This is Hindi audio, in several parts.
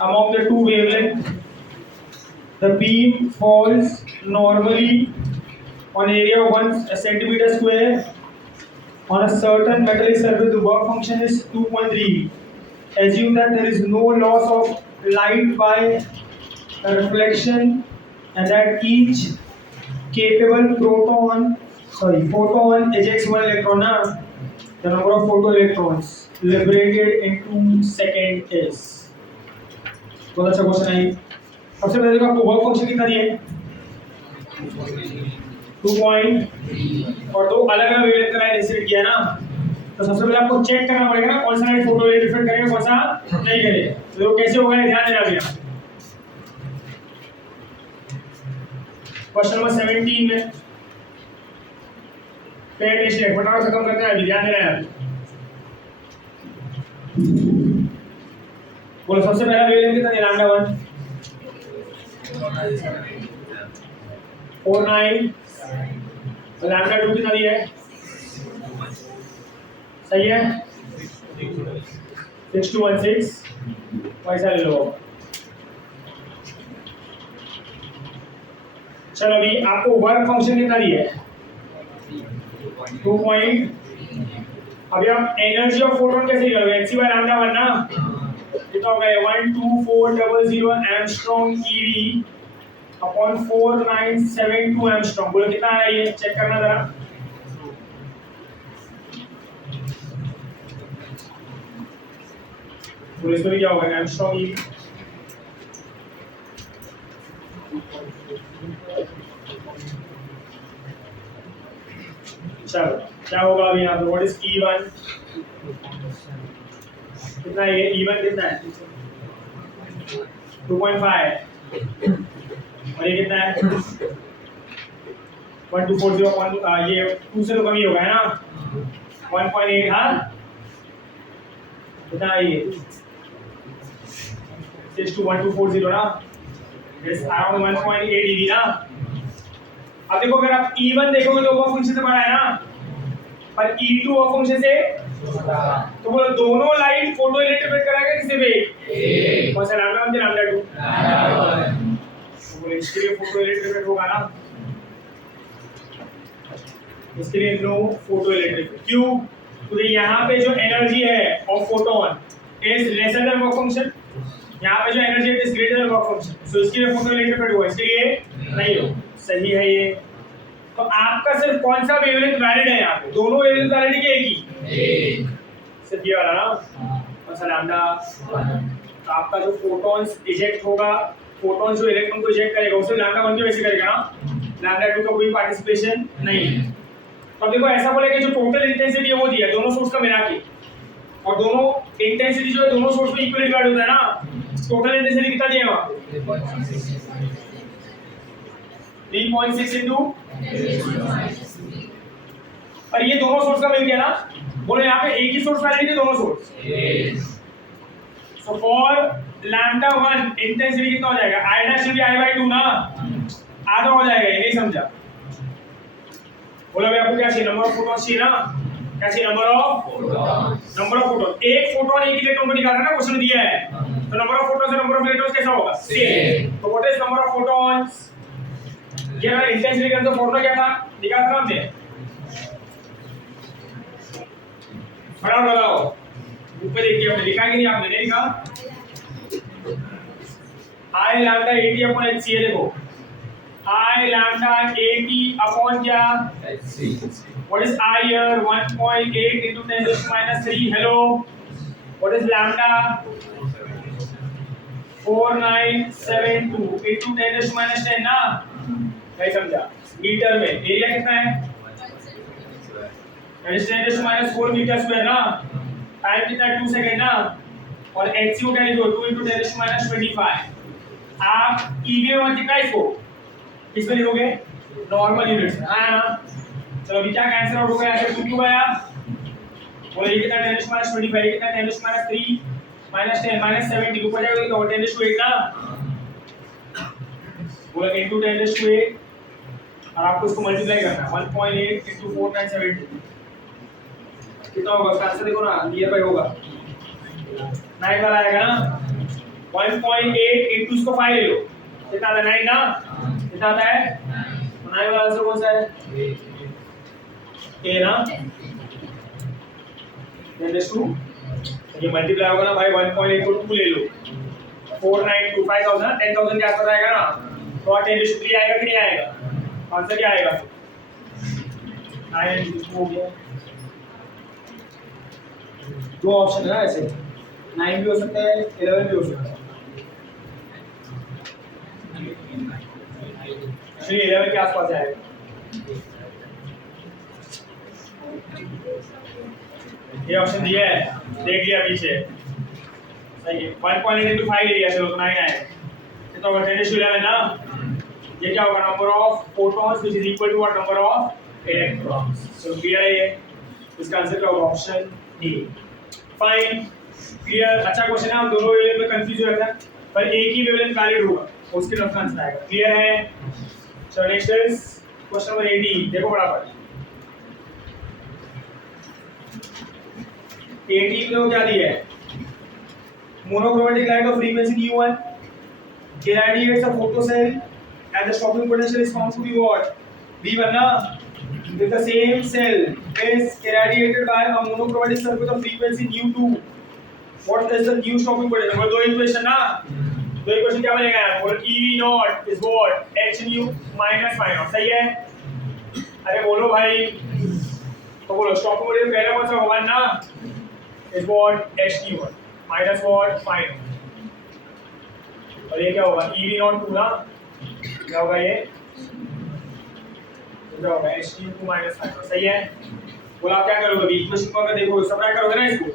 among the two wavelengths. The beam falls normally on area of 1 centimeter square on a certain metallic surface. The work function is 2.3. Assume that there is no loss of light by reflection and that each capable photon ejects one electron. The number of photoelectrons liberated in 2 seconds is. बहुत अच्छा क्वेश्चन है। सबसे पहले आपको वर्क फंक्शन कितना दिया है? 2 पॉइंट और दो अलग अलग वेवलेंथ का लाइट इंसिडेंट किया ना, तो सबसे पहले आपको चेक करना पड़ेगा ना कौन सा लाइट फोटो रिफ्लेक्ट करेगा कौन सा नहीं करेगा। तो वो कैसे होगा ध्यान देना भैया। क्वेश्चन नंबर 17 में पे अटेंशन फटाफट खत्म करते हैं, अभी ध्यान देना है। बोलो सबसे पहला वेवलेंथ कितना है? लैम्डा 1 49 और लैम्डा 2 कितना दिया है? सही है 6216 पैसा ले लो। चलो अभी आपको वर्क फंक्शन कितना दिया है? 2 पॉइंट। अभी आप एनर्जी ऑफ फोटोन कैसे निकालोगे? एच सी बाय लैम्डा 1 ना, कितना हो गया 12400 एंगस्ट्रॉम ईवी अपॉन 4972 एंगस्ट्रॉम। बोलो कितना आ रहा है ये? चेक करना जरा। तो इसमें भी क्या होगा? एंगस्ट्रॉम ईवी चलो क्या होगा अभी यहाँ पे? What is E1? कितना है ये? E1 कितना है? 2.5 और ये कितना है? 1240 ये 2 से तो कम ही होगा है ना? 1.8 हाँ कितना है ये? 6 to 1240 ना, इट्स अराउंड 1.8 eV ना। अब देखो अगर आप E1 देखोगे तो वो फंक्शन से बड़ा है ना, पर E2 वो फंक्शन से, तो बोलो दोनों लाइट फोटो इलेक्ट्रिफाइड कराएगा किससे पे? कौन सा? लैम्डा 1 या लैम्डा 2? तो बोलो इसके लिए फोटो इलेक्ट्रिफाइड होगा ना, इसके लिए नो फोटो इलेक्ट्रिफाइड। क्यों? क्योंकि यहाँ पे जो एनर्जी है of photon is lesser than work function, यहाँ पे जो एनर्जी है is greater than work function, so इसके लिए फोटो इलेक्ट्रिफाइड होगा, इसके लिए नहीं हो। सही है ये। तो आपका सिर्फ कौन सा वेवलेंथ वैलिड है यहाँ पे? दोनों वेवलेंथ वैलिड है एक। सिर्फ ये वाला ना, कौन सा? लैम्डा। तो आपका जो फोटॉन्स इजेक्ट होगा, फोटॉन जो इलेक्ट्रॉन को इजेक्ट करेगा उसे लैम्डा 1 के वैसे करेगा ना, लैम्डा 2 का कोई पार्टिसिपेशन नहीं है। तो अब देखो ऐसा बोलेगा जो टोटल इंटेंसिटी है वो दिया है दोनों सोर्स का मिला के, और दोनों इंटेंसिटी जो है दोनों सोर्स में इक्वल रिगार्ड होता है ना, टोटल इंटेंसिटी कितना दिया है वहां पे? 3.6 इनटू, और ये दोनों सोर्स का मिल गया ना। बोलो यहाँ पे एक ही सोर्स वैलिड है दोनों source. So for lambda 1 intensity कितना हो जाएगा? I डैश भी I/2 ना, आधा हो जाएगा, ये नहीं समझा? बोलो भाई आपको क्या चाहिए? नंबर ऑफ फोटॉन चाहिए ना? क्या चाहिए? Number of photon. एक फोटोन एक इलेक्ट्रॉन को निकालना ना, क्वेश्चन दिया है, तो नंबर ऑफ फोटॉन्स और नंबर ऑफ इलेक्ट्रॉन्स कैसा होगा? सेम। तो what is number of photons? ये ना इंटेंसिटी का तो फॉर्मूला क्या था? निकाला था हमने, फटाफट बताओ। ऊपर देखिए हमने लिखा कि नहीं? आपने नहीं लिखा? I लैम्डा 80 अपॉन HC है। देखो I लैम्डा 80 अपॉन क्या? HC। What is I here? 1.8 into 10⁻³ hello. What is lambda? 4972 into 10⁻10 ना, नहीं समझा? मीटर में एरिया कितना है? 10⁻⁴ मीटर स्क्वायर ना, टाइम कितना है? 2 सेकंड ना, और HCU का लिखो 2 into 10⁻25। आप ईवी में मल्टीप्लाई इसको किस में लिखोगे? नॉर्मल यूनिट्स में, हाँ ना। चलो अभी क्या कैंसिल आउट हो गया? यहाँ पे 2 क्यों आया? बोले ये कितना 10⁻25, ये कितना 10⁻3 -10 -70 ऊपर जाएगा तो 10⁸ ना, बोला into 10⁸ और आपको इसको मल्टीप्लाई करना है 1.8 into 4972 कितना होगा? उसका आंसर देखो ना, नियर बाय होगा 9 वाला आएगा ना। 1.8 into इसको 5 ले लो, कितना आता है 9 ना, कितना आता है 9 वाला आंसर कौन सा है ए ना, then this 2 ये मल्टीप्लाई होगा ना भाई 1.8 को 2 ले लो 4925 5000 10000 के आसपास आएगा ना, तो 10 3 आएगा कि नहीं आएगा, आंसर क्या आएगा 9 हो गया, दो ऑप्शन है ना ऐसे 9 भी हो सकता है 11 भी हो सकता है, एक्चुअली 11 के आसपास आएगा, ये ऑप्शन दिया है देख लिया पीछे सही है, 1.8 into 5 ले लिया चलो तो 9 आएगा, कितना होगा 10⁻11 ना, ये क्या होगा number of photons which is equal to what number of electrons, so clear है ये, इसका आंसर क्या होगा ऑप्शन डी, फाइन क्लियर, अच्छा क्वेश्चन है, हम दोनों वेवलेंथ में कंफ्यूज हो जाता है पर एक ही वेवलेंथ वैलिड होगा उसके तरफ आंसर आएगा, क्लियर है, चलो नेक्स्ट इज क्वेश्चन नंबर 18, देखो बराबर 18 में वो क्या दिया है, monochromatic light of frequency u1 irradiates a photocell and the stopping potential is found to be what v1 ना, if the same cell is irradiated by a monochromatic circuit of frequency nu2 what is the new stopping potential, वो दो इक्वेशन ना, दो इक्वेशन क्या बनेगा यार, बोलो ev0 is what h nu minus phi naught, सही है, अरे बोलो भाई, तो बोलो स्टॉपिंग पोटेंशियल पहला कौन सा होगा ना, is what h nu1 minus what phi naught, और ये क्या होगा ev02 ना, क्या होगा ये क्या होगा h2 minus phi naught, सही है, बोला आप क्या करोगे इक्वेशन को अगर देखोगे सबट्रैक्ट करोगे ना, इसको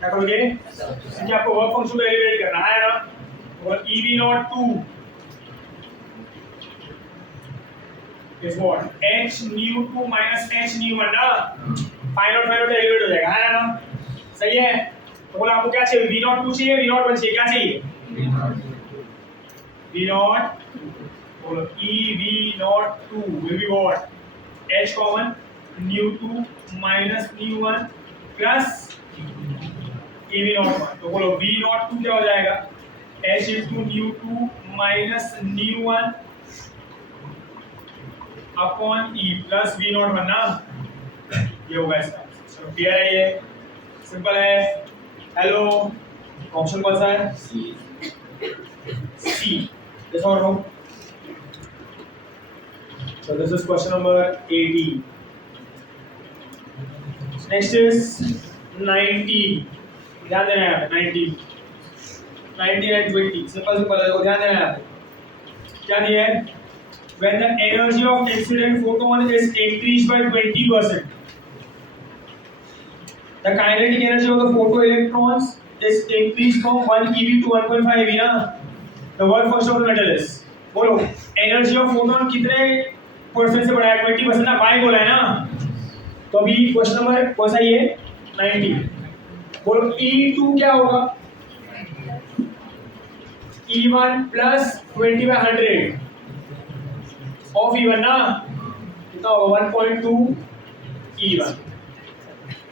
क्या करोगे क्योंकि आपको वर्क फंक्शन को एलिवेट करना है ना, और ev02 is what h nu2 minus h nu1 ना, phi naught एलिवेट हो जाएगा है ना, सही है, तो बोला आपको क्या चाहिए v02 चाहिए v01 चाहिए, क्या चाहिए v0, बोलो ev02 will be what h common nu2 minus nu1 plus ev01, तो बोलो v02 क्या हो जाएगा h into nu2 minus nu1 upon e plus v01 ना, ये होगा इसका, चलो क्लियर है, ये सिंपल है, हेलो ऑप्शन कौन सा है सी, yes or no, so this is question number 18, next is 19, ध्यान देना है 19 and 20 सिंपल है, ध्यान देना है, क्या दिया है, when the energy of incident photon is increased by 20%, the kinetic energy of the photoelectrons is increased from 1 eV to 1.5 eV ना, the work function of the metal is, बोलो एनर्जी ऑफ फोटोन कितने परसेंट से बढ़ा है 20% ना, बाय बोला है ना, तो अभी क्वेश्चन नंबर कौन सा ये 90, बोलो E2 क्या होगा E1 plus 20/100 of E1 ना, कितना होगा 1.2 E1,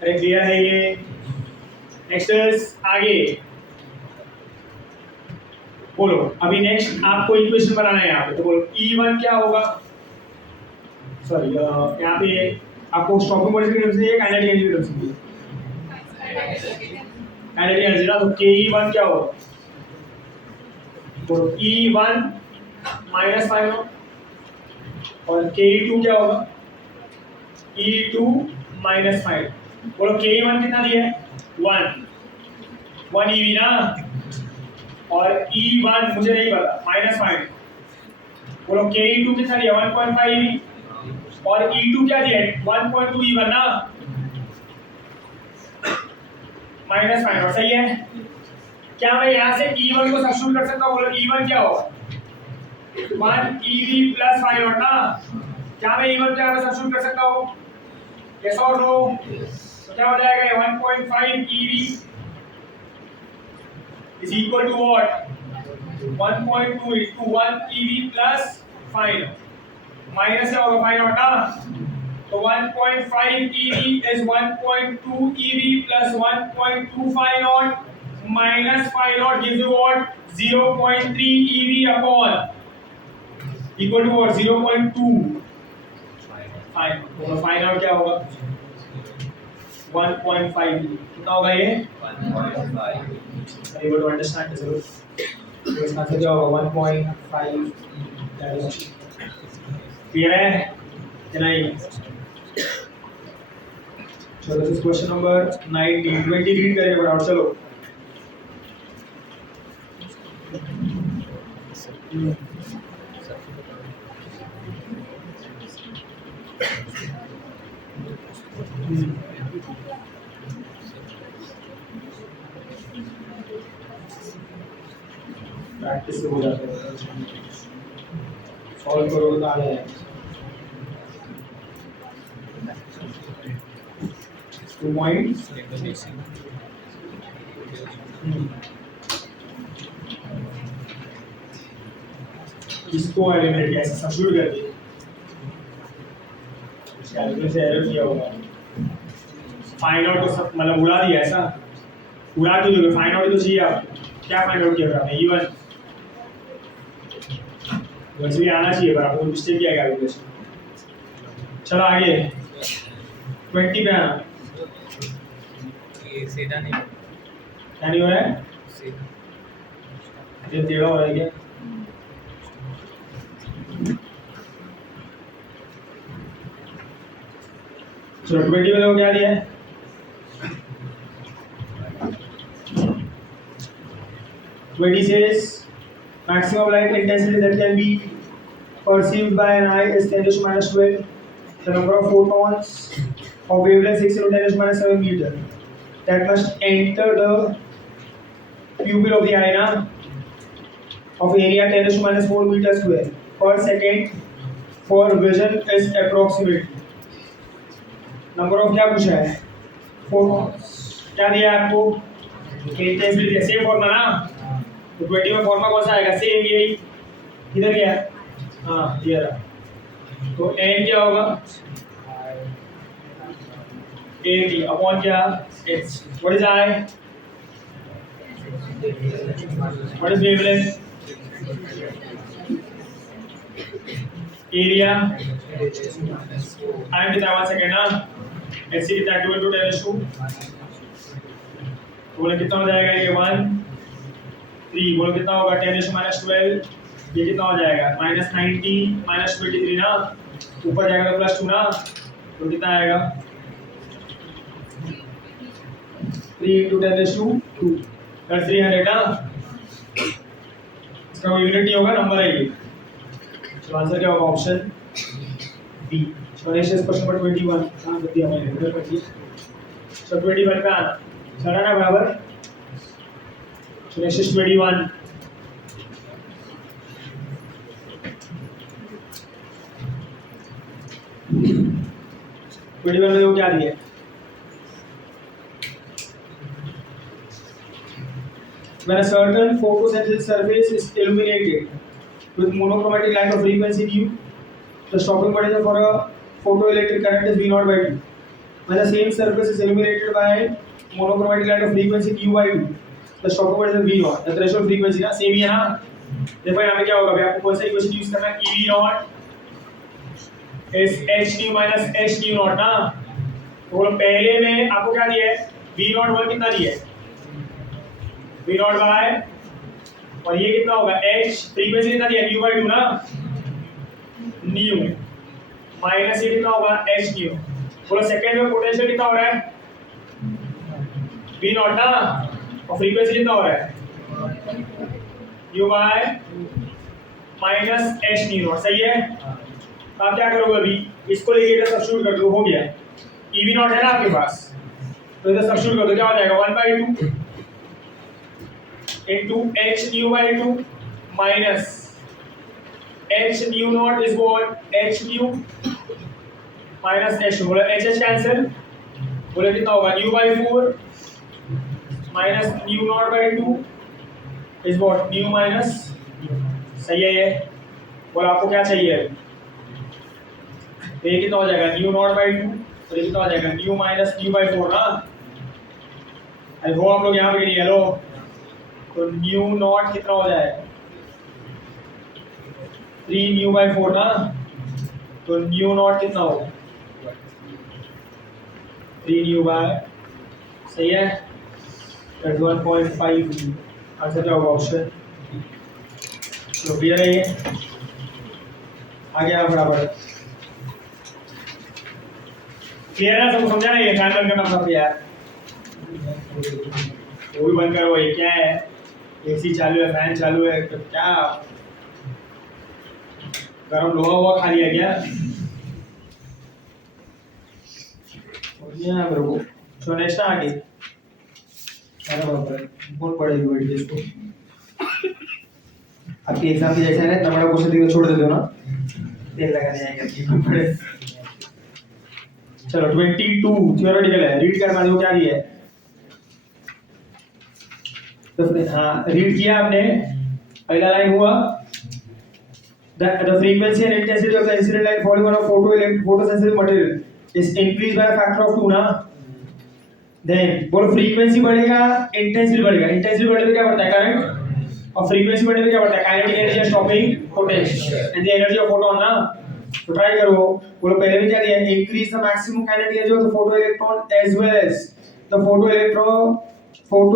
अरे क्लियर है ये, नेक्स्ट आगे बोलो, अभी नेक्स्ट आपको इक्वेशन बनाना है यहाँ पे, तो बोलो E1 क्या होगा, सॉरी यहाँ पे आपको स्टॉपिंग पोटेंशियल की तरफ से काइनेटिक एनर्जी की तरफ से काइनेटिक एनर्जी ना, तो Ke1 क्या होगा, बोलो E1 minus phi naught और Ke2 क्या होगा E2 minus phi, बोलो Ke1 कितना दिया है 1 eV ना, और E1 मुझे नहीं पता माइनस फाइव, बोलो Ke2 कितना दिया 1.5 eV और E2 क्या दिया 1.2 E1 ना, माइनस फाइव, सही है, क्या मैं यहाँ से E1 को सब्स्टिट्यूट कर सकता हूँ, बोलो E1 क्या होगा 1 eV plus phi naught ना, क्या मैं E1 क्या सब्स्टिट्यूट कर सकता हूँ, yes or no, तो क्या हो जाएगा 1.5 eV is equal to what 1.2 into 1 eV plus phi naught, minus क्या होगा phi naught ना, तो 1.5 eV is 1.2 eV plus 1.2 phi naught minus phi naught gives you what? 0.3 eV upon equal to what? 0.2 phi naught क्या होगा? 1.5 कितना होगा ये? 1.5. able to understand this group. तो इसका आंसर क्या होगा? 1.5. क्लियर है कि नहीं? चलो दिस क्वेश्चन नंबर 19 20 रीड करेंगे बराबर. चलो प्रैक्टिस से हो जाता है. सॉल्व करोगे तो आ जाएगा. 2 points. इसको एलिमिनेट कैसे सब्स्टिट्यूट कर दिए? कैलकुलेशन से एरर किया होगा. फाइंड आउट तो सब मतलब उड़ा दिया ऐसा. उड़ा क्यों दोगे? फाइंड आउट तो चाहिए आपको. क्या फाइंड आउट किया आपने? इवन वैसे भी आना चाहिए पर आपको मिस्टेक किया कैलकुलेशन. चलो आगे 20 पे आना. ये सीधा नहीं, क्या नहीं हो रहा है? ये टेढ़ा हो रहा है क्या? चलो 20 में लोग क्या दिया है? Twenty says maximum light intensity that can be perceived by an eye is 10 to the minus 12. The number of photons of wavelength 6 to 10 to the minus 7 meter that must enter the pupil of the eye na, of area 10 to the minus 4 meter square per second for vision is approximately. Number of क्या पूछा है? फोटॉन्स. क्या दिया है आपको? इंटेंसिटी दिया. सेम फॉर्मूला ना. तो 20 में फॉर्मूला कौन सा आएगा? सेम यही. इधर गया. हाँ ये रहा. तो n क्या होगा? AT अपॉन क्या? h. What is I? What is wavelength? Area time कितना? 1 सेकंड ना. HC कितना? 12 to 10 to बोले कितना हो जाएगा? ये 1 3 बोले कितना होगा? 10 to minus 12. ये कितना हो जाएगा? minus 90 minus 23 ना. ऊपर जाएगा तो +2 ना. तो कितना आएगा? 3 into 10 to 2 that's 300 ना. इसका कोई यूनिट नहीं होगा, नंबर है ये. तो आंसर क्या होगा? Option B. So next is question number 21. हाँ कर दिया मैंने. इधर कर दिया. So 21 पे आना. चला ना बराबर. So next is 21. में वो क्या दिया? When a certain photosynthetic surface is illuminated with monochromatic light of frequency u, the stopping potential for a photoelectric current is V0 by 2. When the same surface is illuminated by monochromatic light of frequency q by 2, the stopping potential is V0. The threshold frequency ना सेम ही है ना. देखो यहाँ पे क्या होगा? भाई आपको कौन सा इक्वेशन यूज करना है? EV0 is h nu minus h nu naught ना. तो पहले में आपको क्या दिया है? V0 1 कितना दिया है? V0 बाय और ये कितना होगा? h फ्रीक्वेंसी कितना दिया? q by 2 ना. न्यू माइनस ये कितना होगा? h new. बोलो सेकंड में पोटेंशियल कितना हो रहा है? V0 ना. और फ्रीक्वेंसी कितना हो रहा है? q by minus h new not. सही है. आप क्या करोगे? अभी इसको लेके इधर सब्स्टिट्यूट कर दो. हो गया. EV0 है ना आपके पास, तो इधर सब्स्टिट्यूट कर दो. क्या हो जाएगा? 1/2 into h nu by 2 minus h nu naught is what? h nu minus h. बोला h कैंसिल. बोले कितना होगा? nu by 4 minus nu naught by 2 is what? nu minus. सही है ये. बोला आपको क्या चाहिए? तो ये कितना हो जाएगा? nu naught by 2 और ये कितना हो जाएगा? nu minus nu by 4 ना. अरे वो आप लोग यहाँ पे नहीं. हेलो तो न्यू नॉट कितना हो जाएगा 3 न्यू बाई 4 ना, तो न्यू नॉट कितना होगा 3 न्यू बाय, सही है, 1.5 आंसर क्या होगा ऑप्शन। तो क्लियर है ये, आगे आना फटाफट, क्लियर है सबको, समझा नहीं है, फैन बंद करना पड़ता यार, वो भी बंद करो, ये क्या है, एसी चालू है, फैन चालू है, तो क्या गरम लोहा हुआ खा लिया क्या, मेरे को तो नेक्स्ट आगे, अरे बाप रे बहुत पड़ेगी बैठ के इसको, आपकी एग्जाम की जैसे है ना, बड़ा क्वेश्चन दिया छोड़ देते हो ना, देर लगा नहीं आएगा कि पढ़े। चलो 22 थ्योरेटिकल है, रीड करना जो क्या दिया है, तो हाँ रीड किया आपने, पहला लाइन हुआ the frequency and intensity of the incident light falling on a photosensitive material is increased by a factor of 2 ना, then बोलो फ्रीक्वेंसी बढ़ेगा इंटेंसिटी बढ़ेगा, इंटेंसिटी बढ़ने पे क्या बढ़ता है करंट, और फ्रीक्वेंसी बढ़ने पे क्या बढ़ता है काइनेटिक एनर्जी और stopping potential and the energy of photon ना, तो ट्राई करो, बोलो पहले भी क्या दिया है, increase the maximum kinetic energy of the photo electron as well as the photo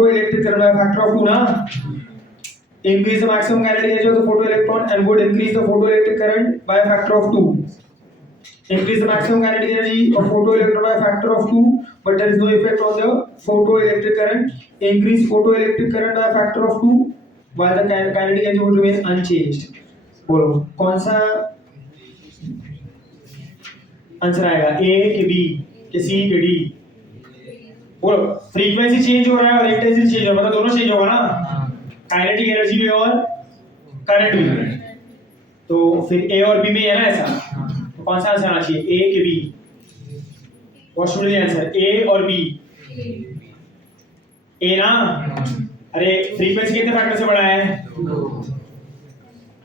electric current by factor of 2 ना, increase the maximum kinetic energy of the photoelectron and would increase the photoelectric current by a factor of 2. Increase the maximum kinetic energy of photoelectron by a factor of 2, but there is no effect on the photoelectric current. Increase photoelectric current by a factor of 2, while the kinetic energy would remain unchanged. बोलो कौन सा आंसर आएगा, ए के बी के सी के डी, बोलो फ्रीक्वेंसी चेंज हो रहा है और इंटेंसिटी चेंज हो रहा है, मतलब दोनों चेंज होगा ना, काइनेटिक एनर्जी भी और करंट भी, तो फिर ए और बी में है ना ऐसा, तो कौन सा आंसर आना चाहिए, ए के B, what should be answer, A और बी, ए ना, अरे फ्रीक्वेंसी कितने फैक्टर से बढ़ा है,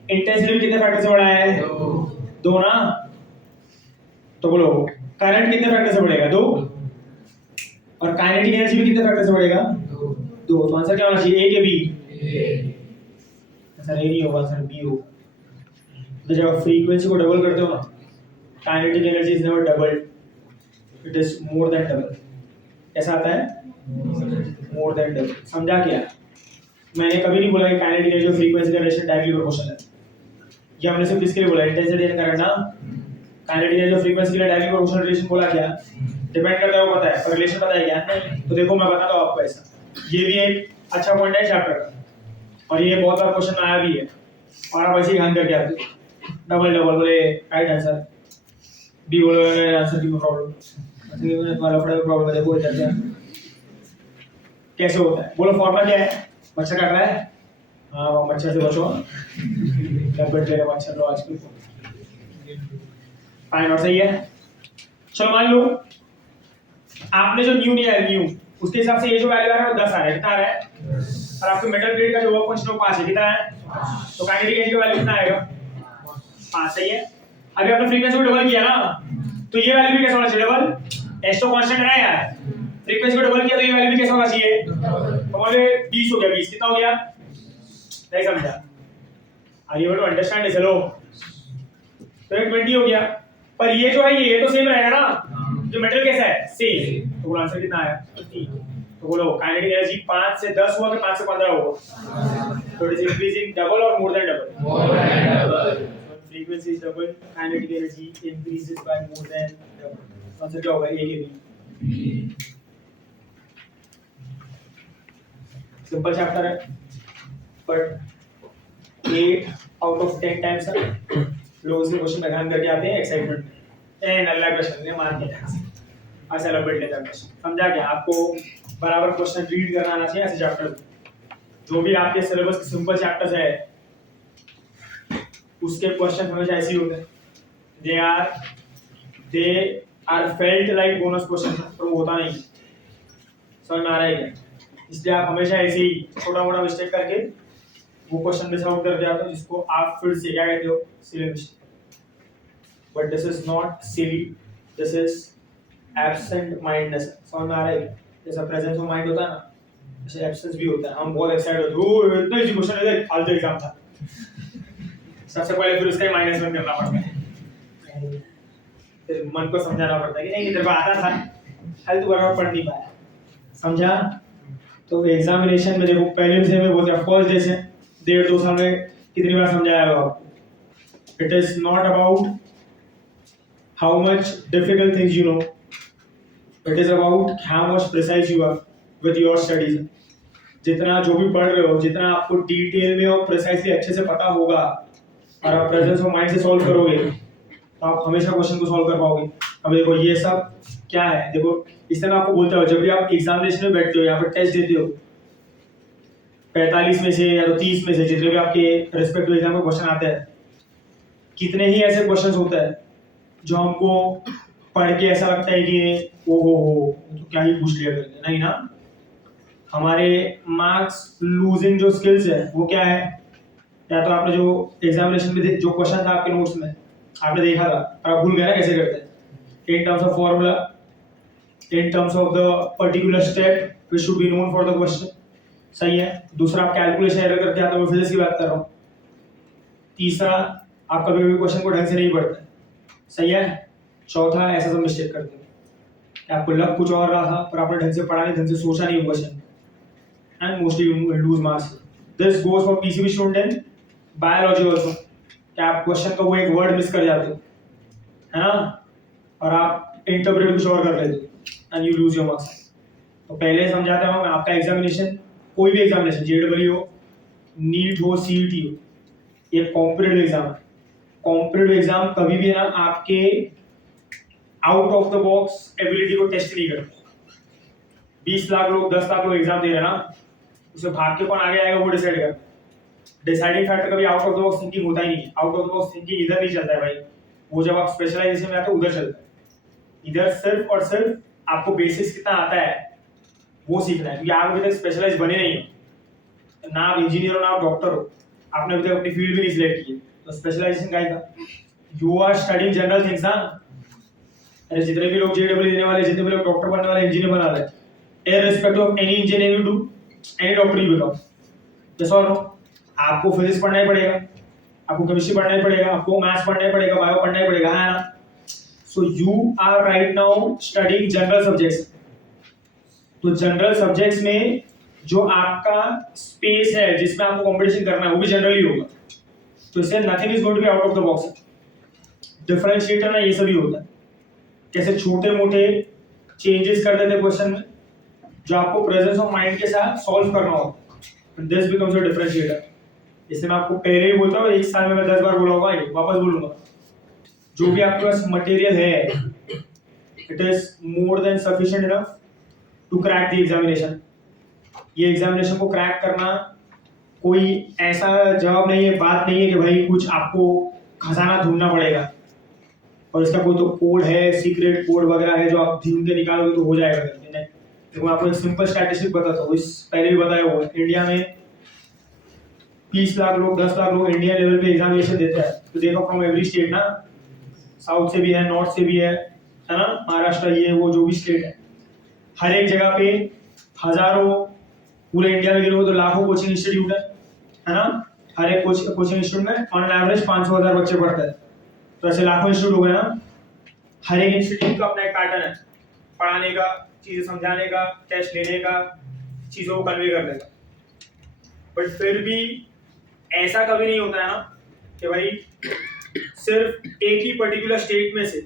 इंटेंसिटी कितने फैक्टर से बढ़ा है, 2 ना, तो बोलो करंट कितने फैक्टर से बढ़ेगा, 2, और काइनेटिक एनर्जी भी कितने फैक्टर से बढ़ेगा, 2, तो आंसर क्या होना चाहिए, ए के बी, आंसर ए नहीं होगा, आंसर बी होगा, तो जब आप फ्रीक्वेंसी को डबल करते हो ना, kinetic energy is never double, it is more then double, कैसा आता है मोर देन डबल, समझा क्या, मैंने कभी नहीं बोला कि काइनेटिक एनर्जी और फ्रीक्वेंसी का रिलेशन डायरेक्टली प्रोपोर्शनल है, ये हमने सिर्फ किसके लिए बोला, इंटेंसिटी एंड करंट ना, काइनेटिक एनर्जी और फ्रीक्वेंसी के लिए डायरेक्टली प्रोपोर्शनल रिलेशन बोला क्या, डिपेंड करता है वो पता है, पर रिलेशन पता है क्या नहीं, तो देखो मैं बताता हूं आपको ऐसा, ये भी एक अच्छा पॉइंट है चैप्टर का, और ये बहुत बार क्वेश्चन आया भी है, और आप ऐसे ही ध्यान करके आते हो, डबल डबल बोले राइट आंसर, बी बोले आंसर की प्रॉब्लम, ऐसे में वाला पड़ा प्रॉब्लम है, देखो इधर क्या कैसे होता है, बोलो फॉर्मूला क्या है, मच्छर काट रहा है, हाँ वो मच्छर से बचो, लपट ले मच्छर लो आजकल, फाइन और सही है, चलो मान लो आपने जो न्यू लिया है, न्यू उसके हिसाब से ये जो वैल्यू आ रहा है वो 10 आ रहा है, कितना आ रहा है, और आपके मेटल ग्रेड का जो वर्क फंक्शन है 5 है, कितना है, तो काइनेटिक एनर्जी का वैल्यू कितना आएगा, 5, सही है, अभी आपने फ्रीक्वेंसी को डबल किया ना, तो ये वैल्यू भी कैसा होना चाहिए, डबल, एस तो कांस्टेंट है यार, फ्रीक्वेंसी को डबल किया तो ये वैल्यू भी कैसा होना चाहिए, तो बोले 20 हो गया, 20 कितना हो गया, नहीं समझा, are you able to understand, चलो तो ये 20 हो गया, पर ये जो है ये तो सेम रहेगा ना, जो मेटल कैसा है सेम, तो बोलो आंसर कितना आया, 3, तो बोलो काइनेटिक एनर्जी 5 से 10 हुआ कि 5 से 15 हुआ, तो इट इज इंक्रीजिंग डबल और more than double, more than double, frequency is double, kinetic energy increases by more than double, answer क्या होगा, ए के बी, सिंपल चैप्टर है, बट 8 आउट ऑफ 10 टाइम्स लोग इसके क्वेश्चन में ध्यान करके आते हैं, एक्साइटमेंट एंड अल्लाह क्वेश्चन ने मार दिया, ऐसा लपेट लेता है, समझा क्या, आपको बराबर क्वेश्चन रीड करना आना चाहिए ऐसे चैप्टर, जो भी आपके सिलेबस के सिंपल चैप्टर्स है उसके क्वेश्चन हमेशा ऐसे ही होते हैं, they are felt like bonus question, पर वो होता नहीं, समझ में आ रहा है क्या, इसलिए आप हमेशा ऐसे ही छोटा मोटा मिस्टेक करके वो क्वेश्चन मिस आउट कर जाते हो, जिसको आप फिर से क्या कहते हो, silly mistake, but this is not silly, this is absent mindness, समझ में आ रहा है, जैसा प्रेजेंस ऑफ माइंड होता है ना, जैसे एब्सेंस भी होता है, हम बहुत एक्साइटेड होते हैं, ओ इतना इजी क्वेश्चन है, फालतू एग्जाम था, सबसे पहले फिर उसका -1 करना पड़ता है, फिर मन को समझाना पड़ता है कि नहीं तेरे को आता था, खाली तू बराबर पढ़ नहीं पाया, समझा। तो एग्जामिनेशन में देखो पहले से मैं बोलते हैं फर्स्ट डे से 1.5-2 साल में कितनी बार समझाया होगा आपको। It is not about how much difficult things you know, it is about how much precise you are with your studies. जितना जो भी पढ़ रहे हो, जितना आपको डिटेल में और प्रिसाइजली अच्छे से पता होगा और आप प्रेजेंस ऑफ माइंड से सॉल्व करोगे तो आप हमेशा क्वेश्चन को सॉल्व कर पाओगे। अब देखो ये सब क्या है, देखो इससे मैं आपको बोलता हूँ, जब भी आप एग्जामिनेशन में बैठते हो, यहाँ पर टेस्ट देते हो, 45 में से या तो 30 में से जितने भी आपके रेस्पेक्टिव एग्जाम में क्वेश्चन आते हैं, कितने ही ऐसे क्वेश्चन होते हैं जो हमको पढ़ के ऐसा लगता है कि ओ हो तो क्या ही पूछ लिया करके, नहीं ना। हमारे मार्क्स लूजिंग जो स्किल्स है वो क्या है, या तो आपने जो एग्जामिनेशन में जो क्वेश्चन था आपके नोट्स में आपने देखा था और आप भूल गए ना कैसे करते हैं, इन terms of formula, in terms of the particular step which should be known for the question, सही है। दूसरा आप कैलकुलेशन एरर करके आते हो, मैं फिजिक्स की बात कर रहा हूँ। तीसरा आप कभी भी क्वेश्चन को ढंग से नहीं पढ़ते, सही है। चौथा ऐसा सब मिस्टेक करते हैं, आपको लग कुछ और रहा था पर आपने ढंग से पढ़ा नहीं, ढंग से सोचा नहीं question, and mostly you lose marks. This goes for PCB student and biology also, कि आप क्वेश्चन का वो एक वर्ड मिस कर जाते हो, है ना, और आप इंटरप्रेट कुछ और कर लेते हो and you lose your marks. तो पहले समझाता हूँ, आपका एग्जामिनेशन, कोई भी एग्जामिनेशन, जेडब्ल्यू हो, नीट हो, सीईटी हो, ये कॉम्पिटिटिव एग्जाम है। कॉम्पिटिटिव एग्जाम कभी भी ना आपके out of the box ability को टेस्ट नहीं करते। 20 लाख लोग 10 लाख लोग एग्जाम दे रहे हैं ना, उसे भाग के कौन आगे आएगा वो डिसाइड करता है। डिसाइडिंग फैक्टर कभी out of the box thinking होता ही नहीं। Out of the box thinking इधर नहीं चलता है भाई, वो जब आप स्पेशलाइजेशन में आते हो उधर चलता है। इधर सिर्फ और सिर्फ आपको बेसिक्स कितना आता है वो सीखना है, क्योंकि आप अभी तक स्पेशलाइज बने नहीं हो ना, आप इंजीनियर हो ना आप डॉक्टर हो, आपने अभी तक अपनी फील्ड भी नहीं सिलेक्ट की, तो स्पेशलाइजेशन का आएगा। You are studying general things ना। अरे जितने भी लोग जेडब्ल्यू देने वाले, जितने भी लोग डॉक्टर बनने वाले, इंजीनियर बना रहे, irrespective of any engineering you do, any doctor you become, yes or no, आपको फिजिक्स पढ़ना ही पड़ेगा, आपको केमिस्ट्री पढ़ना ही पड़ेगा, आपको मैथ्स पढ़ना ही पड़ेगा, बायो पढ़ना ही पड़ेगा, है ना। So you are right now studying general subjects. तो जनरल सब्जेक्ट्स में जो आपका स्पेस है जिसमें आपको कंपटीशन करना है वो भी जनरली होगा, तो इससे nothing is going to be out of the box. Differentiator ना ये सभी होता है, कैसे छोटे मोटे चेंजेस कर देते क्वेश्चन में जो आपको प्रेजेंस ऑफ माइंड के साथ सॉल्व करना होगा, दिस बिकम्स अ डिफरेंशिएटर। इससे मैं आपको पहले ही बोलता हूँ, एक साल में मैं 10 बार बोला होगा, ये वापस बोलूंगा, जो भी आपके पास मटेरियल है it is more than sufficient enough to crack the examination. ये एग्जामिनेशन को क्रैक करना कोई ऐसा जवाब नहीं है, बात नहीं है कि भाई कुछ आपको खजाना ढूंढना पड़ेगा और इसका कोई तो कोड है, सीक्रेट कोड वगैरह है जो आप ढूंढ के निकालोगे तो हो जाएगा। देखो आपको एक सिंपल स्टैटिस्टिक बताता हूँ, इस पहले भी बताया हुआ है, इंडिया में 20 लाख लोग 10 लाख लोग इंडिया लेवल पे एग्जामिनेशन देते हैं। तो देखो फ्रॉम एवरी स्टेट ना, साउथ से भी है, नॉर्थ से भी है ना, महाराष्ट्र, ये वो जो भी स्टेट है, हर एक जगह पे हजारों, पूरे इंडिया में गिनो तो लाखों कोचिंग इंस्टीट्यूट है ना। हर एक कोचिंग इंस्टीट्यूट में ऑन एवरेज 500,000 बच्चे पढ़ते हैं, तो ऐसे लाखों इंस्टीट्यूट हो गए ना। हर एक इंस्टीट्यूट का अपना एक पैटर्न है पढ़ाने का, चीजें समझाने का, टेस्ट लेने का, चीजों को कन्वे करने का। बट फिर भी ऐसा कभी नहीं होता है ना कि भाई सिर्फ एक ही पर्टिकुलर स्टेट में से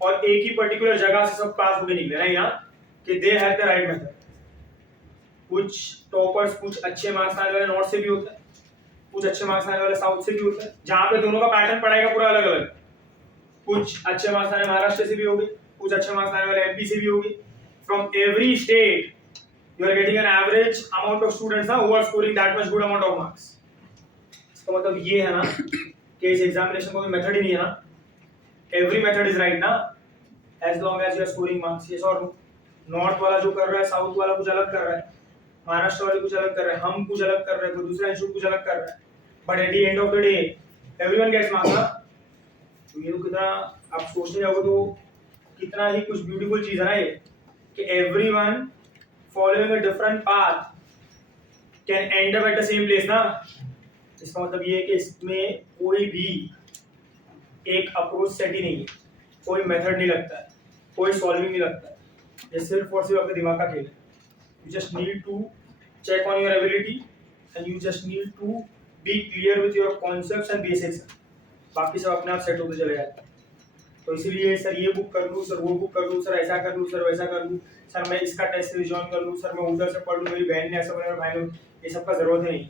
और एक ही पर्टिकुलर जगह से सब पास होके निकले, नहीं ना, कि they have the right method. कुछ टॉपर्स, कुछ अच्छे मार्क्स आने वाले नॉर्थ से भी होता है, कुछ अच्छे मार्क्स आने वाले साउथ से भी होता है, जहाँ पे दोनों का पैटर्न पढ़ाई का पूरा अलग अलग। कुछ अच्छे मार्क्स आने महाराष्ट्र से भी होंगे, कुछ अच्छे मार्क्स आने वाले एमपी से भी होंगे। From every state you are getting an average amount of students ना who are scoring that much good amount of marks। इसका मतलब ये है ना कि इस एग्जामिनेशन को कोई मेथड ही नहीं है ना, every method is right ना, as long as you are scoring marks। yes और नॉर्थ वाला जो कर रहा है, साउथ वाला कुछ अलग कर रहा है, महाराष्ट्र वाले कुछ अलग कर रहे हैं, हम कुछ अलग कर रहे हैं, कोई दूसरा इंस्टीट्यूट कुछ अलग कर रहा है, but at the end of the day everyone gets marks ना। तो ये तो कितना आप सोचने जाओगे तो कितना ही कुछ ब्यूटीफुल चीज है ना ये, कि everyone following a different path can end up at the same place ना। इसका मतलब ये है कि इसमें कोई भी एक अप्रोच सेट ही नहीं है, कोई मेथड नहीं लगता है, कोई सॉल्विंग नहीं लगता है, ये सिर्फ और सिर्फ आपके दिमाग का खेल है। You just need to check on your ability and you just need to be clear with your concepts and basics, बाकी सब अपने आप सेट होते चले जाते हैं। तो इसीलिए सर ये बुक कर लूँ, सर वो बुक कर लूँ, सर ऐसा कर लूँ, सर वैसा कर लूँ, सर मैं इसका टेस्ट रिजॉइन कर लूँ, सर मैं उधर से पढ़ लूँ, मेरी बहन ने ऐसा बनाया, भाई ने, ये सब का जरूरत नहीं।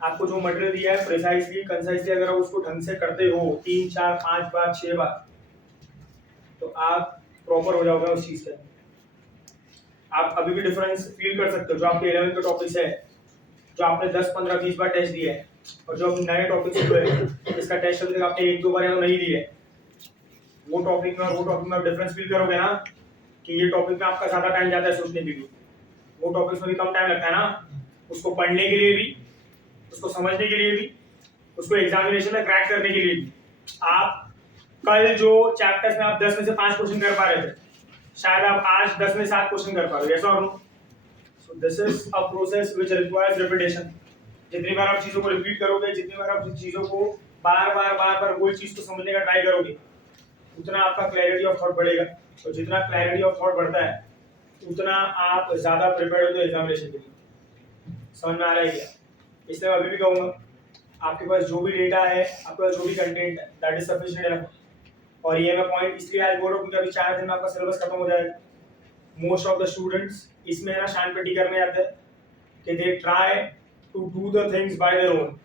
आपको जो मटेरियल दिया है प्रिसाइजली कंसाइजली अगर आप उसको ढंग से करते हो 3 4 5 बार 6 बार, तो आप प्रॉपर हो जाओगे उस चीज के। आप अभी भी डिफरेंस फील कर सकते हो जो आपके 11th के टॉपिक्स है, जो आपने 10 15 20 बार टेस्ट दिया है, और जो नए टॉपिक्स हुए हैं इसका टेस्ट अभी तक आपने 1 2 बार या नहीं दिया है, वो टॉपिक में और वो टॉपिक में आप डिफरेंस फील करोगे ना कि ये टॉपिक में आपका ज्यादा टाइम जाता है सोचने के लिए, वो टॉपिक्स में भी कम टाइम लगता है ना, उसको पढ़ने के लिए भी, उसको समझने के लिए भी, उसको एग्जामिनेशन में क्रैक करने के लिए भी। आप कल जो चैप्टर्स में आप 10 में से 5 क्वेश्चन कर पा रहे थे, शायद आप आज 10 में 7 क्वेश्चन कर पा रहे हो, यस और no. So this is a process which requires repetition. जितनी बार आप चीजों को रिपीट करोगे, जितनी बार आप चीजों को बार बार वही चीज को समझने का ट्राई करोगे, उतना आपका क्लैरिटी ऑफ थॉट बढ़ेगा, और जितना क्लैरिटी ऑफ थॉट बढ़ता है उतना आप ज्यादा प्रिपेयर्ड होते हो एग्जामिनेशन के लिए। समझ में आ रहा है क्या? इसलिए मैं अभी भी कहूँगा आपके पास जो भी डेटा है, आपके पास जो भी कंटेंट है, दैट इज सफिशिएंट एनफ। और ये मैं पॉइंट इसलिए आज बोल रहा हूँ क्योंकि अभी 4 दिन में आपका सिलेबस खत्म हो जाएगा। मोस्ट ऑफ द स्टूडेंट्स इसमें ना शान पेटी करने जाते हैं कि they try to do the things by their own.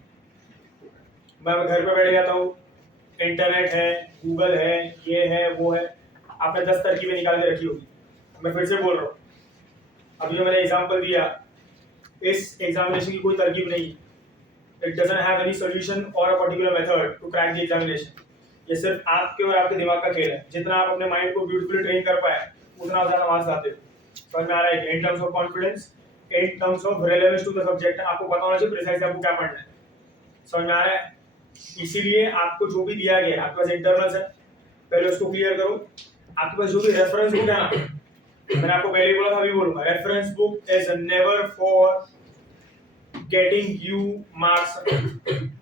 मैं घर पे बैठ जाता हूँ, इंटरनेट है, गूगल है, ये है, वो है, आपने 10 तरकीबें निकाल के रखी होगी। मैं फिर से बोल रहा हूँ, अभी जो मैंने एग्जाम्पल दिया, इस एग्जामिनेशन की कोई तरकीब नहीं, it doesn't have any solution और a particular method to crack the examination. ये सिर्फ आपके और आपके दिमाग का खेल है। जितना आप अपने माइंड को ब्यूटीफुली ट्रेन कर पाए उतना ज्यादा मार्क्स आते हो। समझ में आ रहा है? In terms of confidence, in terms of relevance to the subject, आपको पता होना चाहिए प्रिसाइजली आपको क्या पढ़ना है। समझ में आ रहा है? इसीलिए आपको जो भी दिया गया है, आपके पास इंटरनल्स है, पहले उसको क्लियर करो। आपके पास जो भी रेफरेंस बुक है ना, मैंने आपको पहले बोला था, अभी बोलूंगा, reference book is never for getting you marks.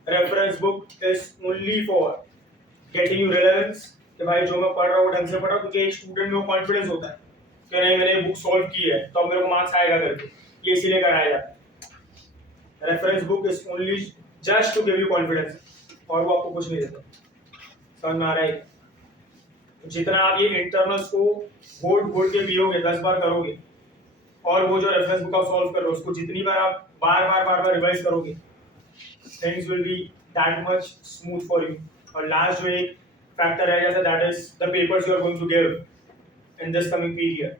Reference book is only for getting you relevance, कि भाई जो मैं पढ़ रहा हूँ ढंग से पढ़ रहा हूँ, क्योंकि एक स्टूडेंट में कॉन्फिडेंस होता है कि नहीं मैंने बुक सॉल्व की है तो अब मेरे को मार्क्स आएगा करके, ये इसीलिए कराया जाता है। Reference book is only just to give you confidence, और वो आपको कुछ नहीं देता। समझ में आ रहा है? जितना आप ये इंटरनल्स को घोट के पियोगे, 10 बार करोगे, और वो जो रेफरेंस बुक आप सॉल्व कर रहे हो उसको जितनी बार आप बार रिवाइज करोगे, things will be that much smooth for you. और लास्ट जो एक फैक्टर है जैसे, that is the papers you are going to give in this coming period.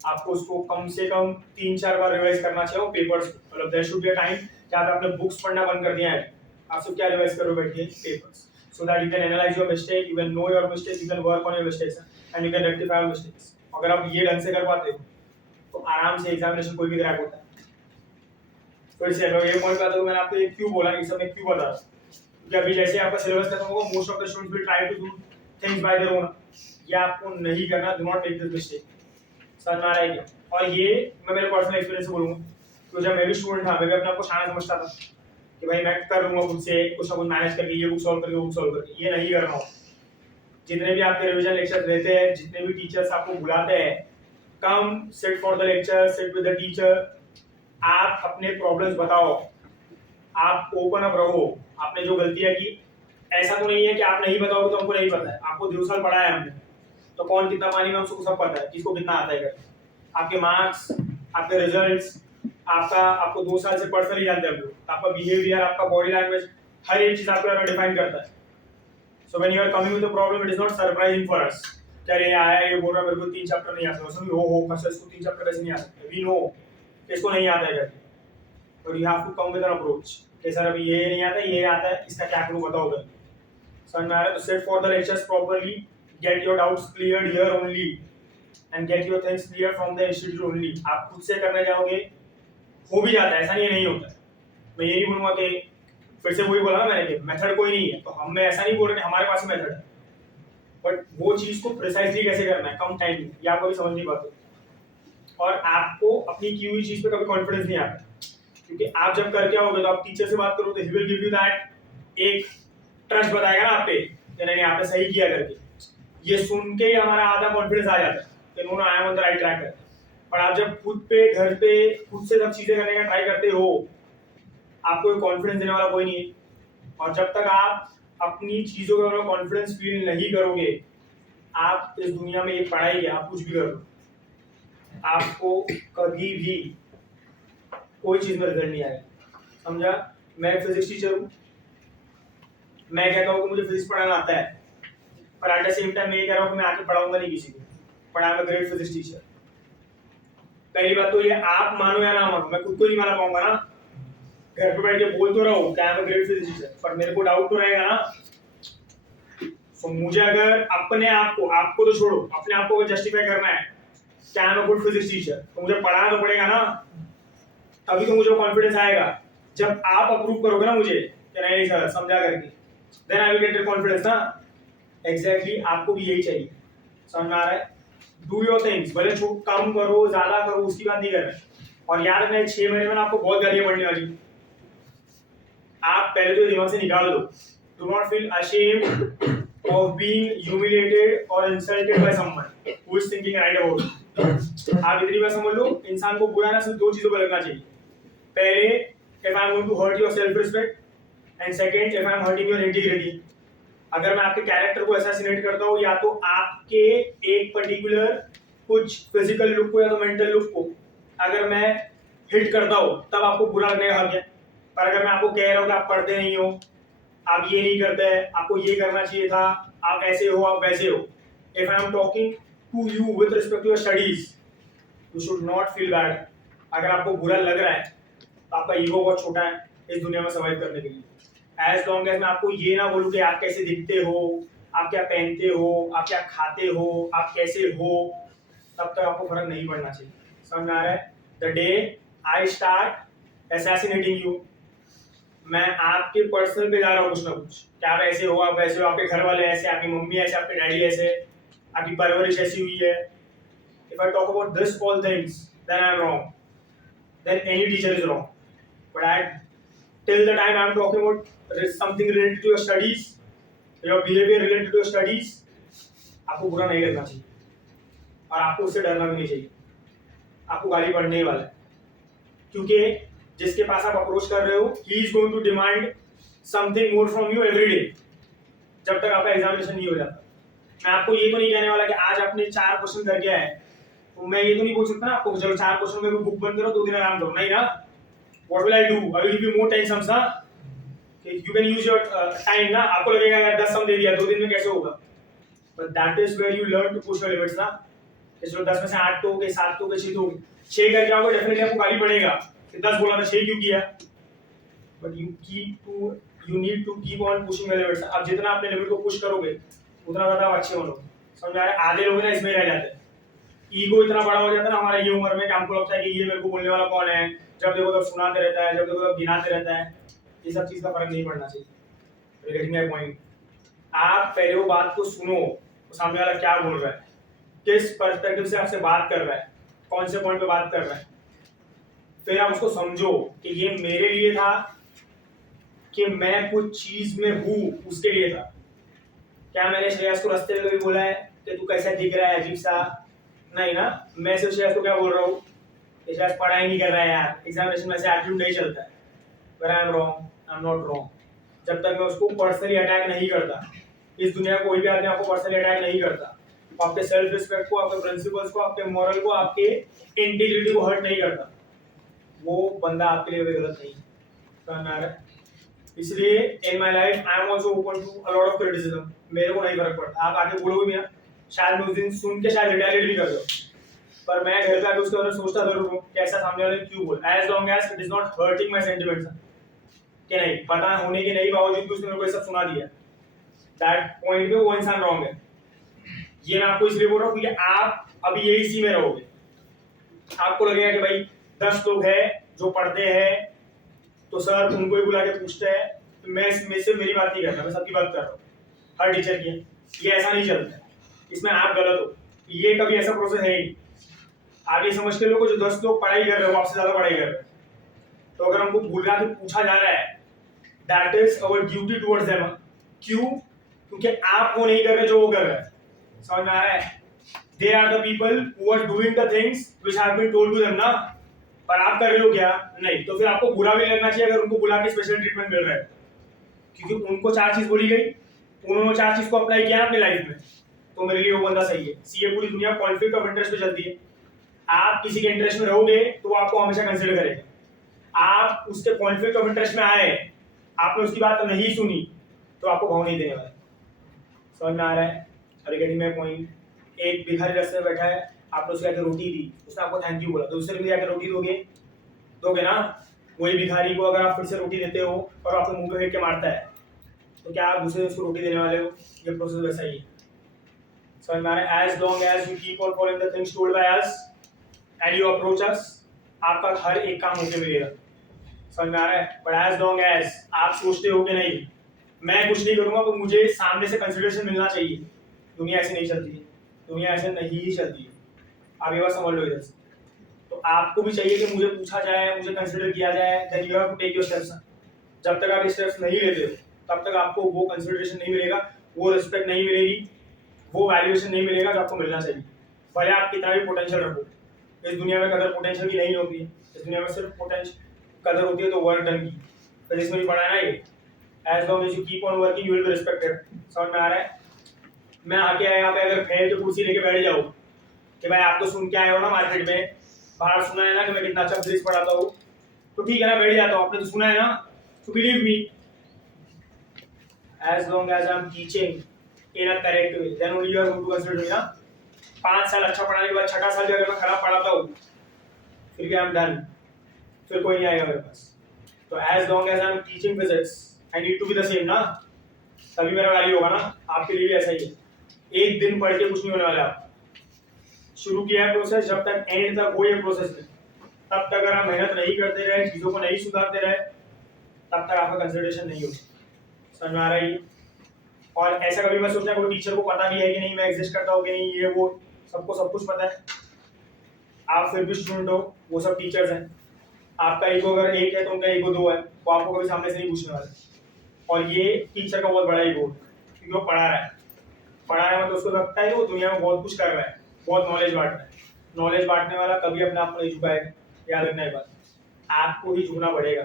आपको उसको कम से कम 3-4 बार रिवाइज करना चाहिए पेपर्स को। मतलब there should be a time जहाँ पे आपने बुक्स पढ़ना बंद कर दिया है, आप सब क्या रिवाइज करो बैठ के papers, so that you can analyse your mistake, you can know your mistake, you can work on your mistakes and you can rectify your mistakes. अगर आप ये ढंग से कर पाते हो तो आराम से एग्जामिनेशन कोई भी क्रैक होता है। फिर से अगर ये पॉइंट आता है, मैंने आपको ये क्यों बोला, ये सब मैं क्यों बता रहा हूं, क्योंकि अभी जैसे आपका सिलेबस खत्म होगा, most of the students will try to do things by their own. ये आपको नहीं करना, do not make this mistake. समझ में आ रहा है क्या? और ये मैं मेरे पर्सनल एक्सपीरियंस से बोलूंगा, तो जब मैं भी स्टूडेंट था, मैं भी अपने आप को शाना समझता था कि भाई मैं कर लूंगा खुद से कुछ ना कुछ मैनेज करके, ये बुक सॉल्व करके, वो बुक सॉल्व करके। ये नहीं करना हो। जितने भी आपके रिवीजन लेक्चर लेते हैं, जितने भी टीचर्स आपको बुलाते हैं, come sit for the lecture, sit with the teacher, आप अपने प्रॉब्लम्स बताओ, आप ओपन अप रहो। आपने जो गलतियां की, ऐसा तो नहीं है कि आप नहीं बताओगे तो हमको नहीं पता है, आपको 2 साल पढ़ा है हमने, तो कौन कितना पानी में हमको सब पता है, किसको कितना आता है करके। आपके मार्क्स, आपके रिजल्ट्स, आपको 2 साल से पर्सनली जानते हैं हम लोग, आपका बिहेवियर, आपका बॉडी लैंग्वेज, हर एक चीज आपको डिफाइन करता है। So when you are coming with the problem, it is not surprising for us. क्या ये आया, ये बोल रहा है मेरे को 3 चैप्टर नहीं आता, समझ हो कैसे इसको 3 चैप्टर कैसे नहीं आ सकते, वी नो इसको नहीं आता है करके, but you have to come with an approach कि सर अभी ये नहीं आता, ये आता है, इसका क्या करूं बताओ कर। समझ में आ रहा है? तो sit for the lectures properly, get your doubts cleared here only and get your things clear from the institute only. आप खुद से करने जाओगे, हो भी जाता है, ऐसा नहीं होता है। मैं ये नहीं बोलूंगा कि, फिर से वही बोला ना मैंने कि मेथड कोई नहीं है, तो हम ऐसा नहीं बोल रहे कि हमारे पास मेथड है, बट वो चीज को प्रिसाइजली कैसे करना है कम टाइम में, ये आप कभी समझ नहीं पाते। और आपको अपनी की हुई चीज पे कभी कॉन्फिडेंस नहीं आता, क्योंकि आप जब करके आओगे तो आप टीचर से बात करोगे तो he will give you that एक ट्रस्ट बताएगा ना आप पे कि नहीं आपने सही किया करके। ये सुन के ही हमारा आधा कॉन्फिडेंस आ जाता है कि no no I am on the right track. पर आप जब खुद पे घर पे खुद से सब चीजें करने का ट्राई करते हो, आपको कॉन्फिडेंस देने वाला कोई नहीं है। और जब तक आप अपनी चीजों के बारे में कॉन्फिडेंस फील नहीं करोगे, आप इस दुनिया में ये पढ़ाई है, आप कुछ भी करो, आपको कभी भी कोई चीज में रिजल्ट नहीं आएगा। समझा? मैं फिजिक्स टीचर हूँ, मैं कहता हूँ कि मुझे फिजिक्स पढ़ाना आता है, पर एट द सेम टाइम मैं ये कह रहा हूँ कि मैं आके पढ़ाऊंगा नहीं किसी को, पर I am a great physics teacher. पहली बात तो ये आप मानो या ना मानो, मैं खुद को नहीं माना पाऊंगा ना। घर पे बैठ के बोल तो रहा हूँ कि I am a great physics teacher, पर मेरे को डाउट तो रहेगा ना। तो मुझे अगर अपने आप को, आपको तो छोड़ो, अपने आप को जस्टिफाई करना है कि I am a good physics teacher, तो मुझे पढ़ाना तो पड़ेगा ना। तभी तो मुझे कॉन्फिडेंस आएगा जब आप अप्रूव करोगे ना मुझे कि नहीं सर समझा करके, then I will get confidence ना। एग्जैक्टली आपको भी यही चाहिए। समझ में आ रहा है? डू योर थिंग्स, भले कम करो ज्यादा करो, उसकी बात नहीं कर रहे। और याद रखना 6 महीने में ना आपको बहुत गालियां पड़ने वाली। आप पहले तो दिमाग से निकाल दो, do not feel ashamed of being humiliated or insulted by someone who is thinking right about you. आप इतनी बात समझ लो, इंसान को बुरा ना सिर्फ 2 चीजों पर लगना चाहिए। पहले, if I am going to hurt your self respect, and second, if I am hurting your integrity. अगर मैं आपके कैरेक्टर को असैसिनेट करता हूँ, या तो आपके एक पर्टिकुलर कुछ फिजिकल लुक को या तो मेंटल लुक को अगर मैं हिट करता हूँ, तब आपको बुरा लगने का हक है। पर अगर मैं आपको कह रहा हूँ कि आप पढ़ते नहीं हो, आप ये नहीं करते हैं, आपको ये करना चाहिए था, आप ऐसे हो, आप वैसे हो, if I am talking to you with respect to your studies, you should not feel bad. अगर आपको बुरा लग रहा है तो आपका ईगो बहुत छोटा है इस दुनिया में सर्वाइव करने के लिए। एज लॉन्ग एज मैं आपको ये ना बोलूं कि आप कैसे दिखते हो, आप क्या पहनते हो, आप क्या खाते हो, आप कैसे हो, तब तक आपको फर्क नहीं पड़ना चाहिए। समझ में आ रहा है? The day I start assassinating you, मैं आपके पर्सनल पे जा रहा हूँ कुछ ना कुछ, क्या आप ऐसे हो, आप वैसे हो, आपके घर वाले ऐसे, आपकी मम्मी ऐसे, आपके डैडी ऐसे, आपकी परवरिश ऐसी हुई है। If I talk about this all things, then I am wrong. Then any teacher is wrong. But till the time I am talking about something related to your studies, your behavior related to your studies, आपको बुरा नहीं लगना चाहिए और आपको उससे डरना भी नहीं चाहिए। आपको गाली पड़ने ही वाला है, क्योंकि जिसके पास आप अप्रोच कर रहे हो, he is going to demand something more from you every day, जब तक आपका एग्जामिनेशन नहीं हो जाता। मैं आपको ये तो नहीं कहने वाला कि आज आपने 4 क्वेश्चन करके आए, तो मैं ये तो नहीं बोल सकता ना आपको चलो 4 क्वेश्चन में बुक बंद करो 2 दिन आराम करो, नहीं ना। What will I do? I will give you more time sums ना, you can use your time ना। आपको लगेगा यार 10 सम दे दिया 2 दिन में कैसे होगा, but that is where you learn to push your limits ना। चलो 10 में से 8 तो हो गए, 7 तो हो गए, 6 तो हो गए, 6 करके आओगे डेफिनेटली आपको गाली पड़ेगा कि 10 बोला था 6 क्यों किया। But you need to keep on pushing your limits. अब जितना अपने लिमिट को पुश करोगे उतना ज्यादा आप अच्छे बनोगे। समझ आ रहा है? आधे लोग ना इसमें रह जाते हैं, ईगो इतना बड़ा हो जाता है ना हमारा ये उम्र में कि हमको लगता है कि ये मेरे को बोलने वाला कौन है, जब देखो तब सुनाते रहता है, जब देखो तब गिनाते रहता है। ये सब चीज का फर्क नहीं पड़ना चाहिए। Getting my point? आप पहले वो बात को सुनो, सामने वाला क्या बोल रहा है, किस पर्सपेक्टिव से आपसे बात कर रहा है, कौन से पॉइंट पे बात कर रहा है, फिर आप उसको समझो कि ये मेरे लिए था कि मैं कुछ चीज में हूँ उसके लिए था। क्या मैंने श्रेयस को रास्ते में कभी बोला है कि तू कैसा दिख रहा है अजीब सा? नहीं ना। मैं सिर्फ श्रेयस को क्या बोल रहा हूँ, श्रेयस पढ़ाई नहीं कर रहा है यार, एग्जामिनेशन में से एटीट्यूड नहीं चलता है। पर I am wrong, I am not wrong. जब तक मैं उसको पर्सनली अटैक नहीं करता, इस दुनिया कोई भी आदमी आपको पर्सनली अटैक नहीं करता, आपके सेल्फ रिस्पेक्ट को, आपके प्रिंसिपल्स को, आपके मॉरल को, आपके इंटीग्रिटी को हर्ट नहीं करता, वो बंदा आपके लिए गलत नहीं है। इसलिए in my life I am also open to a lot of criticism. मेरे को नहीं फर्क पड़ता, आप आके बोलोगे भी ना, शायद मैं उस दिन सुन के शायद रिटेलिएट भी कर दो, पर मैं घर पे आके उसके बारे में सोचता जरूर हूँ कि ऐसा सामने वाले क्यों बोल, as long as it is not hurting my sentiments. कि नहीं पता होने के नहीं बावजूद भी उसने मेरे को ये सब सुना दिया, दैट पॉइंट पे वो इंसान रॉन्ग है। ये मैं आपको इसलिए बोल रहा हूँ क्योंकि आप अभी यही इसी में रहोगे। आपको लगेगा कि भाई 10 लोग हैं जो पढ़ते हैं तो सर उनको ही बुला के पूछते हैं, तो मैं इसमें से मेरी बात नहीं कर रहा, मैं सबकी बात कर रहा हूँ, हर टीचर की। ये ऐसा नहीं चलता है, इसमें आप गलत हो, ये कभी ऐसा प्रोसेस है ही। आप ये समझ के लोग जो 10 लोग पढ़ाई कर रहे हो आपसे ज्यादा पढ़ाई कर रहे हो, तो अगर हमको बुला के पूछा जा रहा है, that is our duty towards them. क्यों? क्योंकि आप वो नहीं कर रहे जो वो कर रहे हैं। समझ में आ रहा है? They are the people who are doing the things which have been told to them ना, पर आप कर रहे हो क्या? नहीं। तो फिर आपको बुरा भी लगना चाहिए अगर उनको बुला के स्पेशल ट्रीटमेंट मिल रहा है, क्योंकि उनको 4 चीज बोली गई, उन्होंने 4 चीज को अप्लाई किया अपनी लाइफ में, तो मेरे लिए वो बंदा सही है। सीए पूरी दुनिया कॉन्फ्लिक्ट ऑफ इंटरेस्ट पे चलती है। आप किसी के इंटरेस्ट में रहोगे तो वो आपको हमेशा कंसिडर करेगा। आप उसके कॉन्फ्लिक्ट ऑफ इंटरेस्ट में आए, आपने उसकी बात नहीं सुनी, तो आपको भाव नहीं देने वाला। समझ में आ रहा है? अरे गेटिंग माय पॉइंट। एक भिखारी रास्ते में बैठा है, आपने उसके आके रोटी दी, उसने आपको थैंक यू बोला, तो दूसरे भी आके रोटी दोगे ना? वही भिखारी को अगर आप फिर से रोटी देते हो और आपको मुंह पे फेंक के मारता है, तो क्या आप दूसरे उसको रोटी देने वाले हो? ये प्रोसेस वैसा ही है। समझ में आ रहा है? As long as you keep on following the things told by us and you approach us, आपका हर एक काम होके मिलेगा। समझ में आ रहा है? बट एज लॉन्ग एज आप सोचते हो कि नहीं मैं कुछ नहीं करूंगा तो मुझे सामने से कंसिडरेशन मिलना चाहिए, दुनिया ऐसे नहीं चलती है। दुनिया ऐसे नहीं चलती है। आप ये बात समझ लो इधर से। तो आपको भी चाहिए कि मुझे पूछा जाए, मुझे कंसिडर किया जाए, then you have to take your steps. जब तक आप ये स्टेप्स नहीं लेते हो तब तक आपको वो कंसिडरेशन नहीं मिलेगा, वो रिस्पेक्ट नहीं मिलेगी, वो वैल्यूएशन नहीं मिलेगा जो आपको मिलना चाहिए। भले आप कितना भी पोटेंशियल रखो, इस दुनिया में कदर पोटेंशियल की नहीं होती है। इस दुनिया में सिर्फ पोटेंशियल कदर होती है तो वर्क डन की। फिर इसमें भी पढ़ा है ना ये, as long as you keep on working you will be respected. समझ में आ रहा है? मैं आके यहाँ पे अगर फैल के कुर्सी लेके बैठ जाऊँ कि भाई आप तो सुन के आए हो ना मार्केट में, बाहर सुना है ना कि मैं कितना अच्छा फिजिक्स पढ़ाता हूँ, तो ठीक है ना, बैठ जाता हूँ। आपने तो सुना है ना, तो believe me, as long as I am teaching in a correct way then only you are going to consider me ना। 5 साल अच्छा पढ़ाने के बाद 6ठा साल भी अगर मैं खराब पढ़ाता हूँ, फिर क्या, आई एम डन, फिर कोई नहीं आएगा मेरे पास। तो as long as I am teaching physics I need to be the same ना, तभी मेरा वैल्यू होगा ना। आपके लिए भी ऐसा ही है। एक दिन पढ़ के कुछ नहीं होने वाला। आप शुरू किया है प्रोसेस, जब तक एंड तक हो ये प्रोसेस में, तब तक अगर आप मेहनत नहीं करते रहे, चीजों को नहीं सुधारते रहे, तब तक आपका कंसिडरेशन नहीं होगा। समझ में आ रहा है? और ऐसा कभी मत सोचना कोई टीचर को पता भी है कि नहीं मैं एग्जिस्ट करता हूँ कि नहीं, ये वो सबको सब कुछ पता है। आप फिर भी स्टूडेंट हो, वो सब टीचर्स हैं। आपका ईगो अगर 1 है तो उनका ईगो 2 है, वो आपको कभी सामने से नहीं पूछने वाले। और ये टीचर का बहुत बड़ा ईगो है, क्योंकि वो पढ़ा रहा है। पढ़ा रहा है मतलब उसको लगता है कि वो दुनिया में बहुत कुछ कर रहा है, बहुत नॉलेज बांट रहा है। नॉलेज बांटने वाला कभी अपने आप को नहीं झुकाएगा। याद रखना ये बात, आपको ही झुकना पड़ेगा।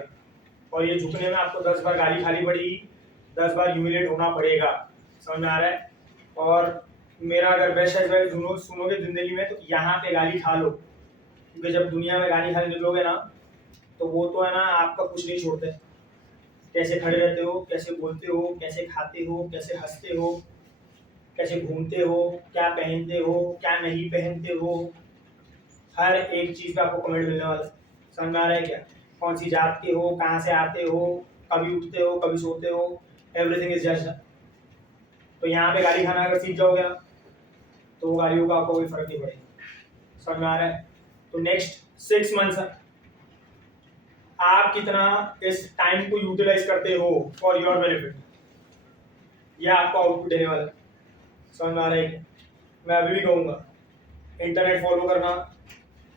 और ये झुकने में आपको 10 बार गाली खानी पड़ेगी, 10 बार ह्यूमिलेट होना पड़ेगा। समझ में आ रहा है? और मेरा अगर बेस्ट एडवाइस सुनोगे जिंदगी में, तो यहाँ पे गाली खा लो, क्योंकि जब दुनिया में गाली खाने निकलोगे ना, तो वो तो है ना आपका कुछ नहीं छोड़ते। कैसे खड़े रहते हो, कैसे बोलते हो, कैसे खाते हो, कैसे हंसते हो, कैसे घूमते हो, क्या पहनते हो, क्या नहीं पहनते हो, हर एक चीज का आपको कमेंट मिलने वाला है। समझ में आ रहा है क्या? कौन सी जात के हो, कहाँ से आते हो, कभी उठते हो, कभी सोते हो, एवरीथिंग इज जज्ड। तो यहाँ पे गाली खाना अगर सीख जाओगे ना, तो वो गालियों का आपको कोई फर्क नहीं पड़ेगा। समझ में आ रहा है? तो नेक्स्ट 6 मंथ्स आप कितना इस टाइम को यूटिलाइज करते हो फॉर योर बेनिफिट, यह आपको आउटपुट देने वाला है। समझ में आ रहा है क्या? मैं अभी भी कहूँगा, इंटरनेट फॉलो करना,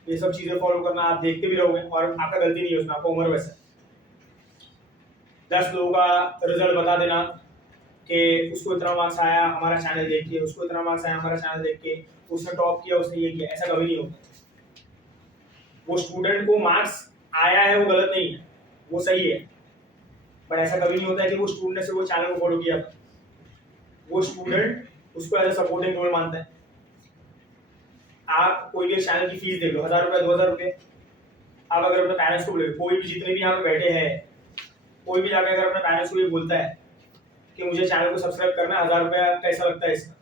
ये सब चीजें फॉलो करना, आप देखते भी रहोगे और आपका गलती नहीं है उसमें, आपका उम्र वैसा। 10 लोगों का रिजल्ट बता देना कि उसको इतना मार्क्स आया हमारा चैनल देख के, उसको इतना मार्क्स आया हमारा चैनल देख के, उसने टॉप किया, उसने ये किया, ऐसा कभी नहीं होता। वो स्टूडेंट को मार्क्स आया है वो गलत नहीं है, वो सही है, पर ऐसा कभी नहीं होता है कि वो स्टूडेंट ने से वो चैनल को फॉलो किया था। वो स्टूडेंट उसको एज ए सपोर्टिंग रोल मानता है। आप कोई भी चैनल की फीस देख लो, 1000 रुपये, 2000 रुपये। आप अगर अपने पेरेंट्स को बोले, कोई भी जितने भी यहाँ पे बैठे हैं, कोई भी जाकर अगर अपने पेरेंट्स को ये बोलता है कि मुझे चैनल को सब्सक्राइब करना है, 1000 रुपया कैसा लगता है इसका,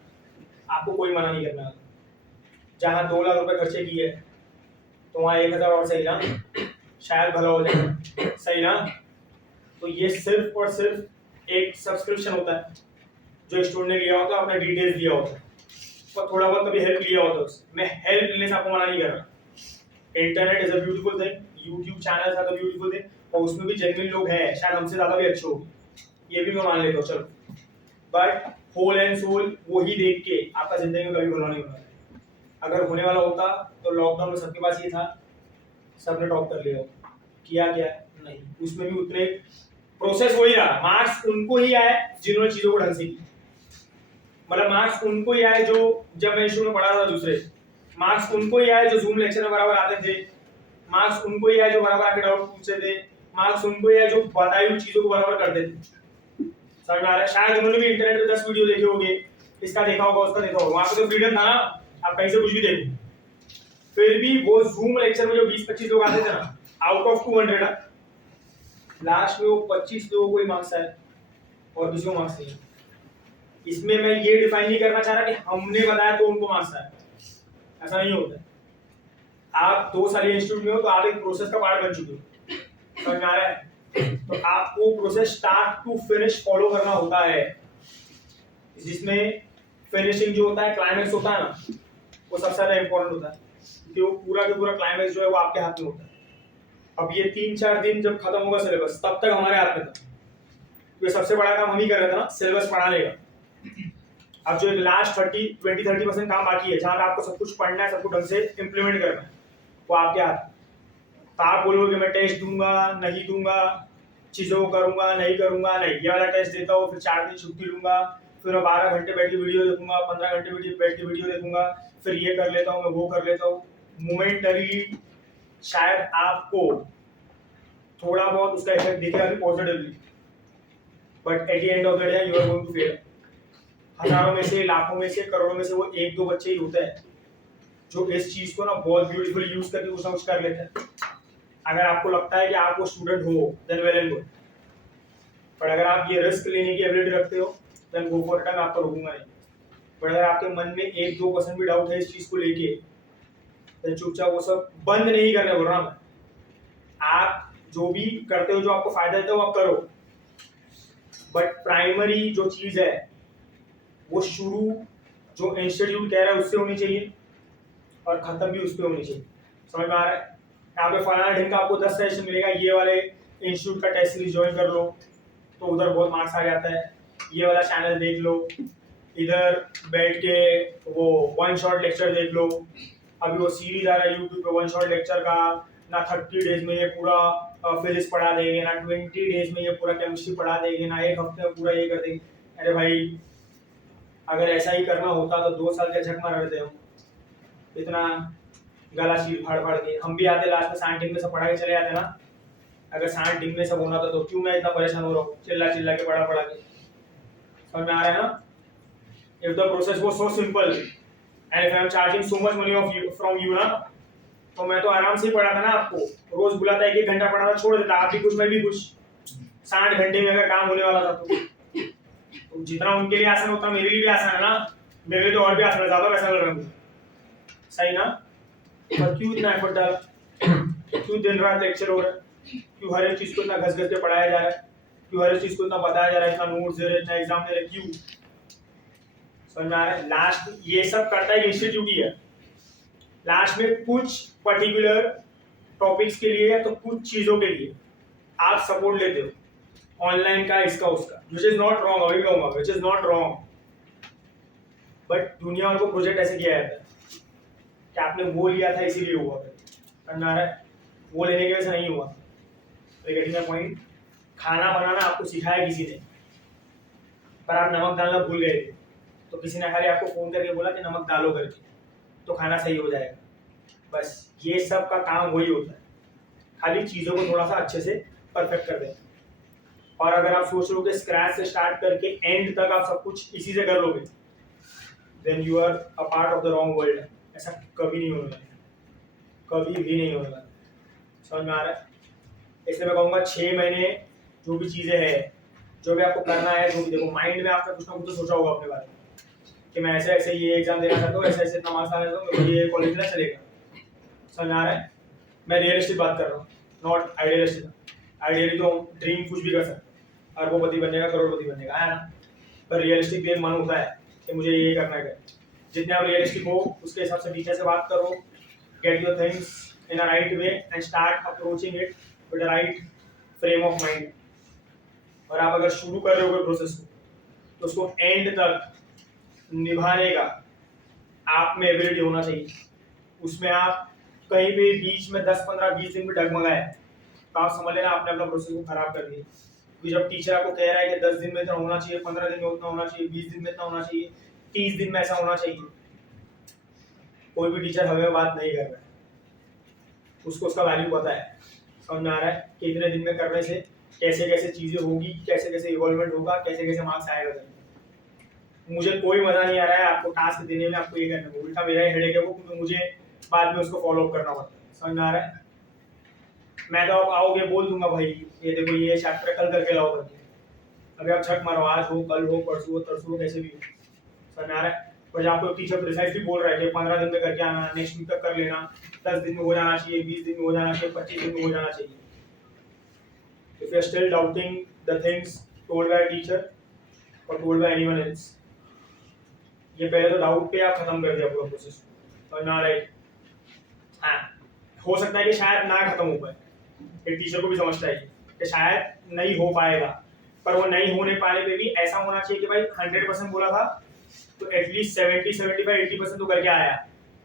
आपको कोई मना नहीं करना। जहाँ 2 लाख रुपए खर्चे किए तो वहाँ 1000 और सही ना, शायद भला हो जाए, सही ना। तो ये सिर्फ और सिर्फ एक सब्सक्रिप्शन होता है जो स्टूडेंट ने लिया होता है, अपना डिटेल्स दिया होता है, और थोड़ा बहुत कभी हेल्प लिया होता है उससे। मैं हेल्प लेने से आपको मना नहीं कर रहा। Internet is a beautiful thing, YouTube channels are the beautiful thing, और उसमें भी जेन्युइन लोग हैं, शायद हमसे ज्यादा भी अच्छे होंगे, ये भी मैं मान लेता हूँ, चलो। बट होल एंड सोल वो ही देख के आपका जिंदगी में कभी भला नहीं होना है। अगर होने वाला होता तो लॉकडाउन में सबके पास ये था, सबने टॉप कर लिया, किया क्या नहीं, उसमें भी उतने प्रोसेस वही रहा, मार्क्स उनको ही आए जिन्होंने चीजों को ढंग से की, मतलब मार्क्स उनको ही आए जो जब मैं इंस्टीट्यूट में पढ़ा था दूसरे, मार्क्स उनको ही आए जो जूम लेक्चर में बराबर आते थे, मार्क्स उनको ही आए जो बराबर आके डाउट पूछते थे, मार्क्स उनको ही आए जो बताई हुई चीजों को बराबर करते थे। समझ में आ रहा है? शायद उन्होंने भी इंटरनेट पे 10 वीडियो देखे होंगे, इसका देखा होगा, उसका देखा होगा, वहां पे तो फ्रीडम था ना, आप कहीं से कुछ भी देखो, फिर भी वो जूम लेक्चर में जो 20-25 लोग आते थे ना, आउट ऑफ 200 लास्ट में वो 25 लोगों को ही मार्क्स आए और किसी को मार्क्स नहीं है। इसमें मैं ये डिफाइन नहीं करना चाह रहा कि हमने बताया तो उनको मार्क्स आए, ऐसा नहीं होता है। आप 2 साल इंस्टीट्यूट में हो तो आप एक प्रोसेस का पार्ट बन चुके हो, समझ में आ रहा है? तो आपको process start to finish follow करना होता है, जिसमें फिनिशिंग जो होता है, क्लाइमेक्स होता है ना, वो सबसे ज्यादा इंपॉर्टेंट होता है, क्योंकि वो पूरा का पूरा क्लाइमेक्स जो है वो आपके हाथ में होता है। अब ये 3-4 दिन जब खत्म होगा सिलेबस, तब तक हमारे हाथ में था, तो ये सबसे बड़ा काम हम ही कर रहे थे ना, सिलेबस पढ़ाने का। अब जो एक लास्ट 20-30% काम बाकी है, जहाँ पे आपको सब कुछ पढ़ना है, सब कुछ ढंग से इम्प्लीमेंट करना है, वो आपके हाथ। तो आप बोलोगे मैं टेस्ट दूंगा, नहीं दूंगा, चीज़ों को करूंगा, नहीं करूंगा, नहीं, ये वाला टेस्ट देता हूँ, फिर 4 दिन छुट्टी लूंगा, फिर मैं 12 घंटे बैठ के वीडियो देखूंगा, 15 घंटे बैठ के वीडियो देखूंगा, फिर ये कर लेता हूँ, मैं वो कर लेता हूँ। मोमेंटरी शायद आपको थोड़ा बहुत उसका इफेक्ट दिखेगा भी positively, but at the end of the day you are going to fail. हजारों में से, लाखों में से, करोड़ों में से वो 1-2 बच्चे ही होते हैं जो इस चीज को ना बहुत ब्यूटीफुल यूज करके कुछ ना कुछ कर लेते हैं। अगर आपको लगता है कि आप वो स्टूडेंट हो, देन वेल एंड गुड, पर अगर आप ये रिस्क लेने की एबिलिटी रखते हो, देन गो फॉर इट, मैं आपको रोकूंगा नहीं। पर अगर आपके मन में 1-2% भी डाउट है इस चीज को लेके, देन चुपचाप वो सब बंद नहीं करने बोल रहा मैं। आप जो भी करते हो, जो आपको फायदा देता है, वो आप करो, बट प्राइमरी जो चीज है वो शुरू जो इंस्टीट्यूट कह रहा है उससे होनी चाहिए और खत्म भी उस पर होनी चाहिए। समझ में आ रहा है? यहाँ पे फलाना ढंग का आपको 10 सेशन मिलेगा, ये वाले इंस्टीट्यूट का टेस्ट सीरीज ज्वाइन कर लो तो उधर बहुत मार्क्स आ जाता है, ये वाला चैनल देख लो, इधर बैठ के वो 1 शॉट लेक्चर देख लो। अभी वो सीरीज आ रहा है यूट्यूब पे 1 शॉट लेक्चर का, ना 30 डेज में ये पूरा फिजिक्स पढ़ा देंगे, ना 20 डेज में ये पूरा केमिस्ट्री पढ़ा देंगे, ना 1 हफ्ते में पूरा ये कर देंगे। अरे भाई, अगर ऐसा ही करना होता तो 2 साल के झक मार रहे थे हम, इतना गला चीर फाड़ फाड़ के। हम भी आते लास्ट में साइंटिफिक में सब पढ़ा के चले जाते ना। अगर साइंटिफिक में सब होना था तो क्यों मैं इतना परेशान हो रहा हूँ चिल्ला चिल्ला के पढ़ा के। समझ में आ रहा है ना? If the process was so simple and if I am charging so much money of you from you ना, तो मैं तो आराम से ही पढ़ा था ना आपको, रोज बुलाता 1-1 घंटा पढ़ा था, छोड़ देता, आप भी कुछ मैं भी कुछ। 60 घंटे में अगर काम होने वाला था तो जितना उनके लिए आसान होता मेरे लिए भी आसान है ना। मेरे लिए तो और भी आसान है, ज्यादा पैसा लग रहा है, सही ना? पर क्यों इतना एफर्ट डाला, क्यों दिन रात लेक्चर हो रहा है, क्यों हर एक चीज को इतना घस घस के पढ़ाया जा रहा है, क्यों हर एक चीज को इतना बताया जा रहा है, इतना नोट्स दे रहे, इतना एग्जाम दे रहे, क्यों? समझ में आ रहा है? लास्ट ये सब करता है इंस्टीट्यूट ही है, लास्ट में कुछ पर्टिकुलर टॉपिक्स के लिए तो कुछ चीजों के लिए आप सपोर्ट लेते हो, ऑनलाइन का, इसका उसका, विच इज नॉट रॉन्ग, अभी कहूंगा which is not wrong, but दुनिया वालों को प्रोजेक्ट ऐसे किया जाता है कि आपने वो लिया था इसीलिए हुआ, समझ आ रहा है? वो लेने की वजह से नहीं हुआ। Getting my point? खाना बनाना आपको सिखाया किसी ने, पर आप नमक डालना भूल गए थे, तो किसी ने खाली आपको फोन करके बोला कि नमक डालो करके, तो खाना सही हो जाएगा। बस ये सब का काम वही होता है, खाली चीज़ों को थोड़ा सा अच्छे से परफेक्ट कर दें। और अगर आप सोच रहे हो कि स्क्रैच से स्टार्ट करके एंड तक आप सब कुछ इसी से कर लोगे, then you are a part of the wrong world. ऐसा कभी नहीं होने वाला, कभी भी नहीं होने वाला। समझ में आ रहा है? इसलिए मैं कहूँगा 6 महीने जो भी चीज़ें हैं, जो भी आपको करना है, जो भी, देखो माइंड में आपने कुछ ना कुछ तो सोचा होगा अपने बारे में कि मैं ऐसे ऐसे ये एग्जाम देना चाहता हूँ, ऐसे ऐसे इतना मार्क्स आना चाहता हूँ, ये कॉलेज में चलेगा। समझ में आ रहा है? मैं रियलिस्टिक बात कर रहा हूँ, नॉट आइडियलिस्टिक। आइडियली तो ड्रीम कुछ भी कर सकता, अरबोपति बनने का, करोड़पति बनने का, है ना? पर रियलिस्टिक भी मन होता है कि मुझे ये करना है। जितने आप रियलिस्टिक हो उसके हिसाब से टीचर से बात करो, get your things in a right way and start approaching it with the right frame of mind. और आप अगर शुरू कर रहे हो कोई प्रोसेस को, तो उसको एंड तक निभाने का आप में एबिलिटी होना चाहिए, उसमें आप कहीं भी बीच में 10, 15, 20 दिन में डगमगाए तो आप समझ लेना आपने अपना प्रोसेस को खराब कर दिया। क्योंकि जब टीचर आपको कह रहा है कि 10 दिन में इतना होना चाहिए, 15 दिन में उतना होना चाहिए, 20 दिन में इतना होना चाहिए, 30 दिन में ऐसा होना चाहिए, कोई भी टीचर हमें बात नहीं कर रहा है, उसको उसका वैल्यू पता है, समझ में आ रहा है कि इतने दिन में करने से कैसे कैसे चीजें होगी, कैसे कैसे इवॉल्वमेंट होगा, कैसे कैसे मार्क्स आएगा। मुझे कोई मजा नहीं आ रहा है आपको टास्क देने में, आपको ये करने में, उल्टा मेरा हेडेक है वो, क्योंकि मुझे बाद में उसको फॉलो अप करना पड़ता है। समझ में आ रहा है? मैं तो आप आओगे बोल दूंगा भाई ये देखो ये चैप्टर कल करके लाओ करके, अभी आप छक मारो, आज हो, कल हो, परसों हो, तरसों हो, कैसे भी हो। समझ में आ रहा है? पर आपको टीचर प्रिसाइजली बोल रहा है कि 15 दिन में करके आना, नेक्स्ट वीक तक कर लेना, 10 दिन में हो जाना चाहिए, 20 दिन में हो जाना चाहिए, 25 दिन में हो जाना चाहिए। If you are still doubting the things told by a teacher or told by anyone else, ये पहले तो डाउट पे आप खत्म कर दिया पूरा प्रोसेस, और ना राइट। हाँ, हो सकता है कि शायद ना खत्म हो पाए, एक टीचर को भी समझता है कि शायद नहीं हो पाएगा, पर वो नहीं होने पाने पे भी ऐसा होना चाहिए कि भाई 100% बोला था तो एटलीस्ट 70, 75, 80% तो करके आया।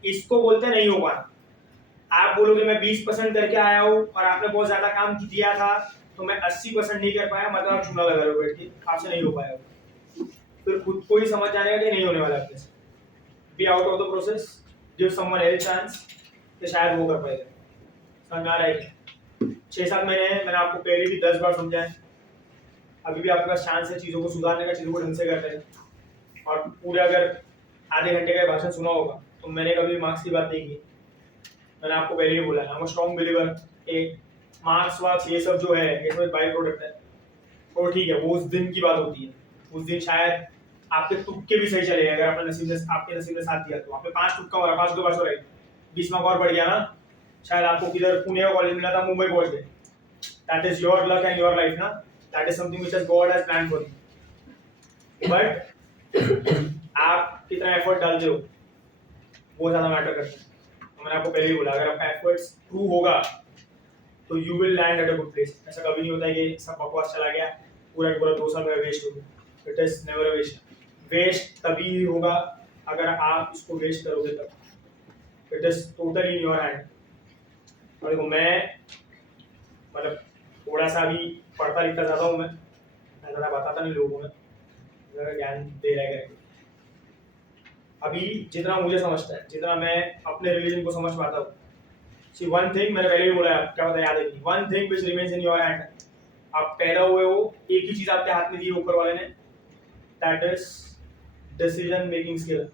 इसको बोलते नहीं हो पाना। आप बोलोगे मैं 20% करके आया हूँ और आपने बहुत ज्यादा काम दिया था तो मैं 80% नहीं कर पाया, मतलब आप चूना लगा रहे हो बैठ के, आपसे नहीं हो पाया, फिर खुद को ही समझ जाने का कि नहीं होने वाला अपने से। B out of the process, give someone else chance कि शायद वो कर पाएगा। समझ में आ रहा है? 6-7 महीने हैं, मैंने आपको पहले भी 10 बार समझाया, अभी भी आपके पास चांस है चीज़ों को सुधारने का, चीज़ों को ढंग से करने का। और पूरे अगर आधे घंटे का भाषण सुना होगा तो मैंने कभी मार्क्स की बात नहीं की। मैंने आपको पहले ही बोला, आई एम स्ट्रॉन्ग बिलीवर कि मार्क्स वार्क्स ये सब जो है ये सब बाई प्रोडक्ट है, और ठीक है वो उस दिन की बात होती है। उस दिन शायद आपके तुक्के भी सही चले, अगर आपके नसीब ने साथ दिया तो आपने 5 तुक्का और 5 के 5 राइट, 20 मार्क और बढ़ गया ना, शायद आपको किधर पुणे का कॉलेज मिला था, मुंबई पहुंच गए। That is your luck and your life ना, that is something which God has planned for you. But आप कितना एफर्ट डालते हो वो ज्यादा मैटर करता है। तो मैंने आपको पहले ही बोला, अगर आपका एफर्ट्स ट्रू होगा तो you will land at a good place. ऐसा कभी नहीं होता है कि सब बकवास चला गया, पूरा 2 साल मेरा वेस्ट हो गया। It is never a waste. Waste तभी होगा अगर आप इसको वेस्ट करोगे तब। It is totally in your hand. और देखो मैं मतलब थोड़ा सा भी पढ़ता लिखता जाता हूँ, मैं ज़्यादा बताता नहीं लोगों में, ज़रा ज्ञान दे रहा है। अभी जितना मुझे समझता है, जितना मैं अपने रिलीजन को समझ पाता हूँ, सी वन थिंग, मैंने पहले भी बोला है, क्या पता याद है नहीं, one thing which remains in your hand. आप पैदा हुए हो, एक ही चीज़ आपके हाथ में दी है ऊपर वाले ने, that is decision making skill.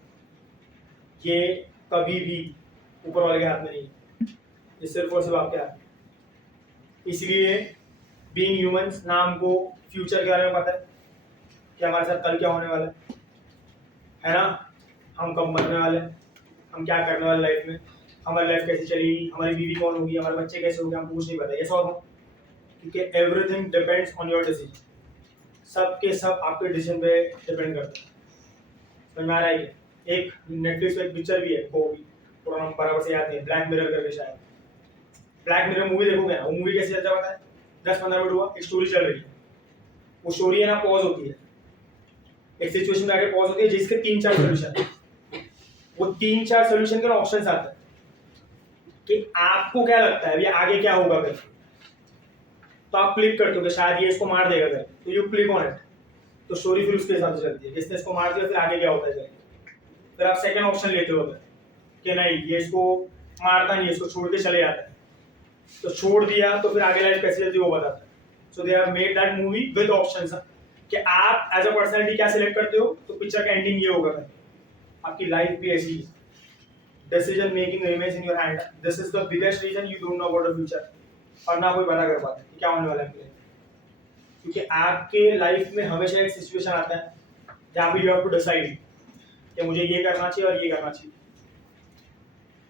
ये कभी भी ऊपर वाले के हाथ में नहीं है, ये सिर्फ और सिर्फ आपके हाथ में। इसलिए बीइंग ह्यूमंस ना हमको फ्यूचर के बारे में पता है कि हमारे साथ कल क्या होने वाला है ना, हम कब मरने वाले हैं, हम क्या करने वाले लाइफ में, हमारी लाइफ कैसे चलेगी, हमारी बीवी कौन होगी, हमारे बच्चे कैसे होंगे, हमको कुछ नहीं पता। ये सब क्योंकि everything depends on your decision. सब के सब आपके डिसीजन पे डिपेंड करते हैं। समझ में आ रहा है? एक नेटफ्लिक्स पे एक पिक्चर भी है, वो भी पूरा नाम बराबर से याद नहीं है, ब्लैक मिरर करके शायद। ब्लैक मिरर मूवी देखोगे ना, वो मूवी कैसे चलता है पता है? 10-15 मिनट हुआ, एक स्टोरी चल रही है, वो स्टोरी है ना पॉज होती है, एक सिचुएशन में आके पॉज होती है जिसके 3-4 सॉल्यूशन है। वो 3-4 सॉल्यूशन के ऑप्शंस आते हैं कि आपको क्या लगता है अभी आगे क्या होगा कर, तो आप क्लिक करते हो कि शायद ये इसको मार देगा कर, तो यू क्लिक ऑन इट, तो स्टोरी फिर उसके हिसाब से चलती है, जिसने इसको मार दिया फिर आगे क्या होता है। फिर आप सेकंड ऑप्शन लेते हो कि नहीं ये इसको मारता नहीं, इसको छोड़ के चले जाता है, तो छोड़ दिया तो फिर आगे लाइफ कैसे चलती है वो बताता है। So they have made that movie with options कि आप एज अ पर्सनैलिटी क्या सिलेक्ट करते हो, तो पिक्चर का एंडिंग ये होगा। आपकी लाइफ भी ऐसी है, decision making remains in your hand. This is the biggest reason you don't know about the future, और ना कोई पता कर पाता है क्या होने वाला है, क्योंकि आपके लाइफ में हमेशा एक सिचुएशन आता है जहाँ पे यू हैव टू डिसाइड कि मुझे ये करना चाहिए और ये करना चाहिए।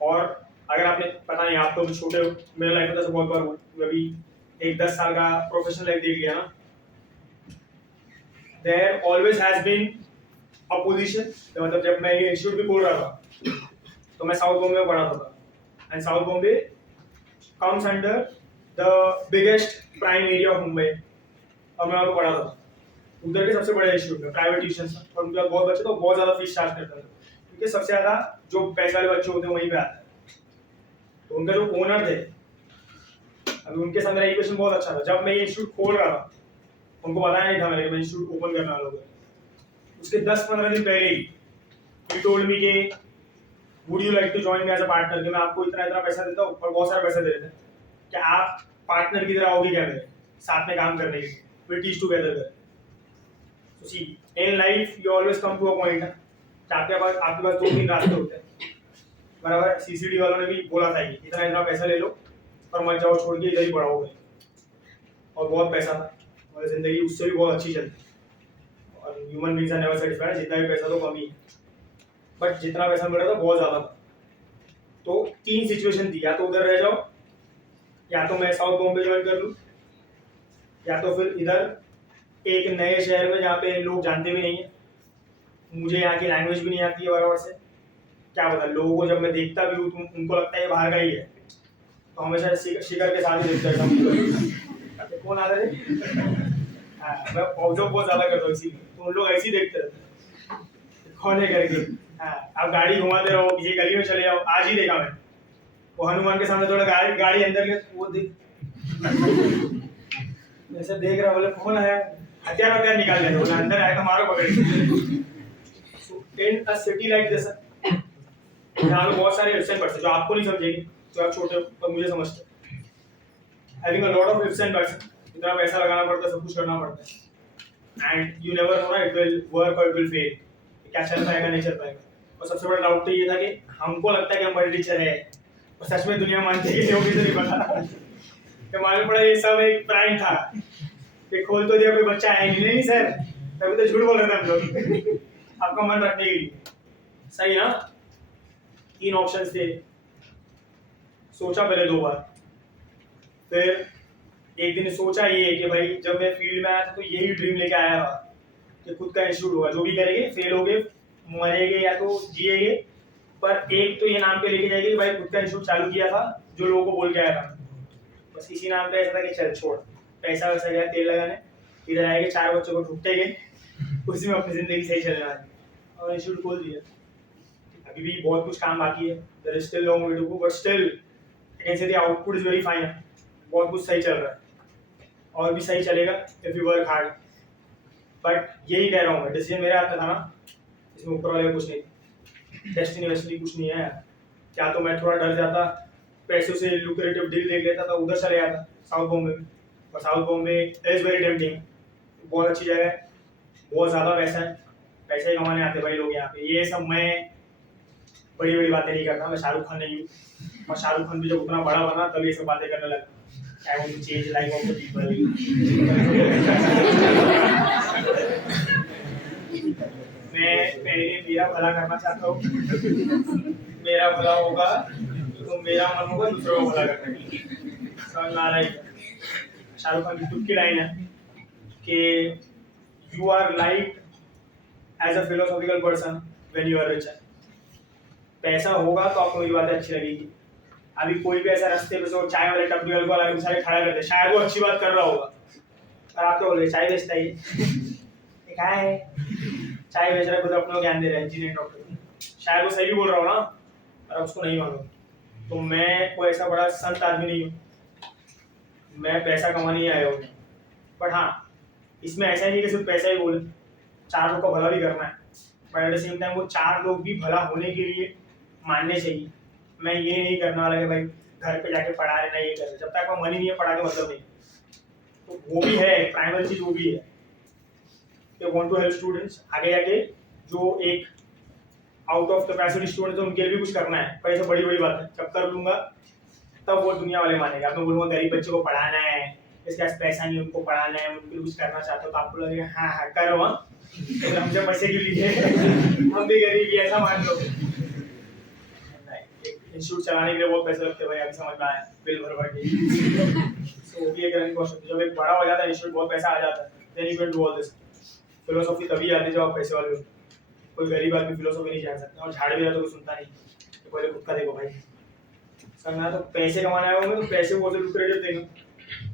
और अगर आपने पता नहीं, आप तो छोटे, मेरे लाइफ में तो बहुत बार हुआ, मैं भी एक 10 साल का प्रोफेशनल लाइफ देख लिया ना, there always has been a position. मतलब जब मैं ये इंस्टीट्यूट भी खोल रहा था तो मैं साउथ बॉम्बे में पढ़ा था, and south Bombay comes under the biggest prime area of Mumbai, और मैं वहाँ पे पढ़ा था उधर के सबसे बड़े इंस्टीट्यूट में, प्राइवेट ट्यूशन, और उनके बहुत बच्चे तो बहुत ज़्यादा फीस चार्ज करते थे। क्योंकि सबसे ज़्यादा जो पैसे वाले बच्चे होते हैं वहीं पे आते हैं। तो उनका जो ओनर थे, अभी उनके सामने एक क्वेश्चन बहुत अच्छा था। जब मैं ये इंस्टीट्यूट खोल रहा था, उनको बताया नहीं था मैंने कि मैं इंस्टीट्यूट ओपन करने वाला हूँ। उसके 10-15 दिन पहले ही टोल्ड मी के would you like to join me as a partner, कि मैं आपको इतना इतना पैसा देता हूँ और बहुत सारा पैसा दे देते हैं, कि आप पार्टनर की तरह आओगे क्या मेरे साथ में काम करने के लिए, विल टीच टुगेदर कर। So see in life you always come to a point, आपके पास 2-3 रास्ते होते हैं। बराबर सीसीडी वालों ने भी बोला था कि इतना इतना पैसा ले लो और मत जाओ, छोड़ के इधर ही पढ़ाओगे। और बहुत पैसा था और जिंदगी उससे भी बहुत अच्छी चलती। और human beings are never satisfied, जितना भी पैसा तो कम ही है, बट जितना पैसा मिल रहा था बहुत ज़्यादा था। तो 3 सिचुएशन थी, या तो उधर रह जाओ, या तो मैं साउथ बॉम्बे ज्वाइन कर लूँ, या तो फिर इधर एक नए शहर में जहाँ पे लोग जानते भी नहीं है, मुझे यहाँ की लैंग्वेज भी नहीं आती है बराबर से। क्या पता लोगों को जब मैं देखता भी हूँ तो उनको लगता है बाहर का ही है, तो हमेशा शिखर के साथ ही देखता है। कौन आ रहे थे? मैं ऑब्जर्व बहुत ज़्यादा करता हूँ इसीलिए, तो उन लोग ऐसे ही देखते रहते कौन है करके। आप गाड़ी घुमाते रहो, किसी गली में चले जाओ। आज ही देखा मैं, वो हनुमान के सामने थोड़ा गाड़ी अंदर के वो देख ऐसे देख रहा, बोले कौन है, हथियार निकाल लेते, बोला अंदर आएगा मारो पकड़। सो इन अ सिटी लाइक दिस यहाँ पे बहुत सारे इफ्स एंड बट्स जो आपको नहीं समझेंगे, तो आप छोटे पर मुझे समझते हैं। Having a lot of ifs and buts, इतना पैसा लगाना पड़ता है, सब कुछ करना पड़ता है, एंड यू नेवर नो ना इट विल वर्क और इट विल फेल, क्या चल पाएगा नहीं चल पाएगा। और सबसे बड़ा डाउट तो ये था कि हमको लगता है कि हम बड़े टीचर है, और सच में दुनिया मानती है कि नहीं, तो नहीं पता। तो मालूम पड़ा ये सब एक प्राइम था कि खोल तो दिया, कोई बच्चा है नहीं सर, तभी तो झूठ बोल रहे थे हम लोग आपका मन रखने के लिए। सही ना? 3 ऑप्शंस थे, सोचा पहले 2 बार, फिर एक दिन सोचा ये कि भाई जब मैं फील्ड में आया था तो यही ड्रीम लेके आया था कि खुद का इंस्टीट्यूट होगा, जो भी करेंगे, फेल होगे, मरेंगे या तो जिएंगे, पर एक तो ये नाम पे लेके जाएंगे कि भाई खुद का इंस्टीट्यूट चालू किया था, जो लोगों को बोल के आया था। बस इसी नाम पे ऐसा था कि चल छोड़, पैसा वैसा गया तेल लगाने, इधर आएंगे 4 बच्चों को ठुकटेंगे, उसी में अपनी जिंदगी सही चलने वाली, और इंस्टीट्यूट खोल दिया। अभी भी बहुत कुछ काम बाकी है, there is still long way to go, but still I can say the output is very fine. बहुत कुछ सही चल रहा है और भी सही चलेगा if you work hard. But यही कह रहा हूँ मैं, डिसीजन मेरे हाथ में था ना, इसमें ऊपर वाले कुछ नहीं, डेस्टिनी वेस्टिनी कुछ नहीं है। क्या तो मैं थोड़ा डर जाता, पैसों से लुक्रेटिव डील देख लेता, तो उधर चले जाता साउथ बॉम्बे में, और south Bombay is very tempting, बहुत अच्छी जगह है, बहुत ज़्यादा पैसा है, पैसे ही कमाने आते भाई लोग यहाँ पे। ये सब मैं बड़ी बड़ी बातें नहीं करता, मैं शाहरुख खान नहीं हूँ, और शाहरुख खान भी जब उतना बड़ा बना तब ये सब बातें करने लगा, I want to change life of the people. मैं पहले मेरा भला करना चाहता हूँ, मेरा भला होगा तो मेरा मन होगा दूसरों को भला करने के लिए। समझ में आ रहा है? शाहरुख खान की टुक की लाइन है कि you are like as a philosophical person when you are rich. पैसा होगा तो आपको मेरी बातें अच्छी लगेगी। अभी कोई भी ऐसा रास्ते पे से चाय वाले टपरी वाले को अलग सारे खड़ा करते, शायद वो अच्छी बात कर रहा होगा, और आप क्या बोल रहे, चाय बेचता है क्या है, चाय बेच रहा है, खुद अपने को ज्ञान दे रहा है, इंजीनियर डॉक्टर, शायद वो सही बोल रहा हो ना, और उसको नहीं मानो। तो मैं कोई ऐसा बड़ा संत आदमी नहीं हूँ, मैं पैसा कमाने ही आया हूँ। बट हाँ, इसमें ऐसा नहीं कि सिर्फ पैसा ही बोले, 4 लोग का भला भी करना है, but at the same time वो 4 लोग भी भला होने के लिए मानने चाहिए। मैं ये नहीं करने वाला कि भाई घर पे जाके पढ़ा लेना, ये कर, जब तक मनी नहीं है पढ़ा के मतलब नहीं। तो वो भी है, प्राइमरी चीज वो भी है, they want to help students। आगे जाके जो एक आउट ऑफ कैपेसिटी स्टूडेंट है उनके लिए भी कुछ करना है, पर ऐसे बड़ी बड़ी बात है जब कर लूंगा तब वो दुनिया वाले मानेगा। अब मैं बोलूँगा गरीब बच्चे को पढ़ाना है, इसके पास पैसा नहीं, उनको पढ़ाना है, उनके लिए कुछ करना चाहते हो, तो आपको लगेगा हाँ हाँ करो, तो हमसे पैसे क्यों लिए, हम भी गरीब ही, ऐसा मान लो। इंस्टीट्यूट चलाने के लिए बहुत पैसे लगते हैं भाई, अभी समझ में आया, बिल भर के। सो वो भी एक रनिंग कॉस्ट होती है, जब एक बड़ा हो जाता है इंस्टीट्यूट, बहुत पैसा आ जाता है, then you can do all this. Philosophy तभी आती है जब आप पैसे वाले हो, कोई गरीब आदमी फिलोसॉफी नहीं जान सकता, और झाड़ भी जाता तो कोई सुनता नहीं, तो पहले खुद का देखो भाई। समझना, तो पैसे कमाने आए होंगे तो पैसे वो जो लुक्रेटिव देंगे,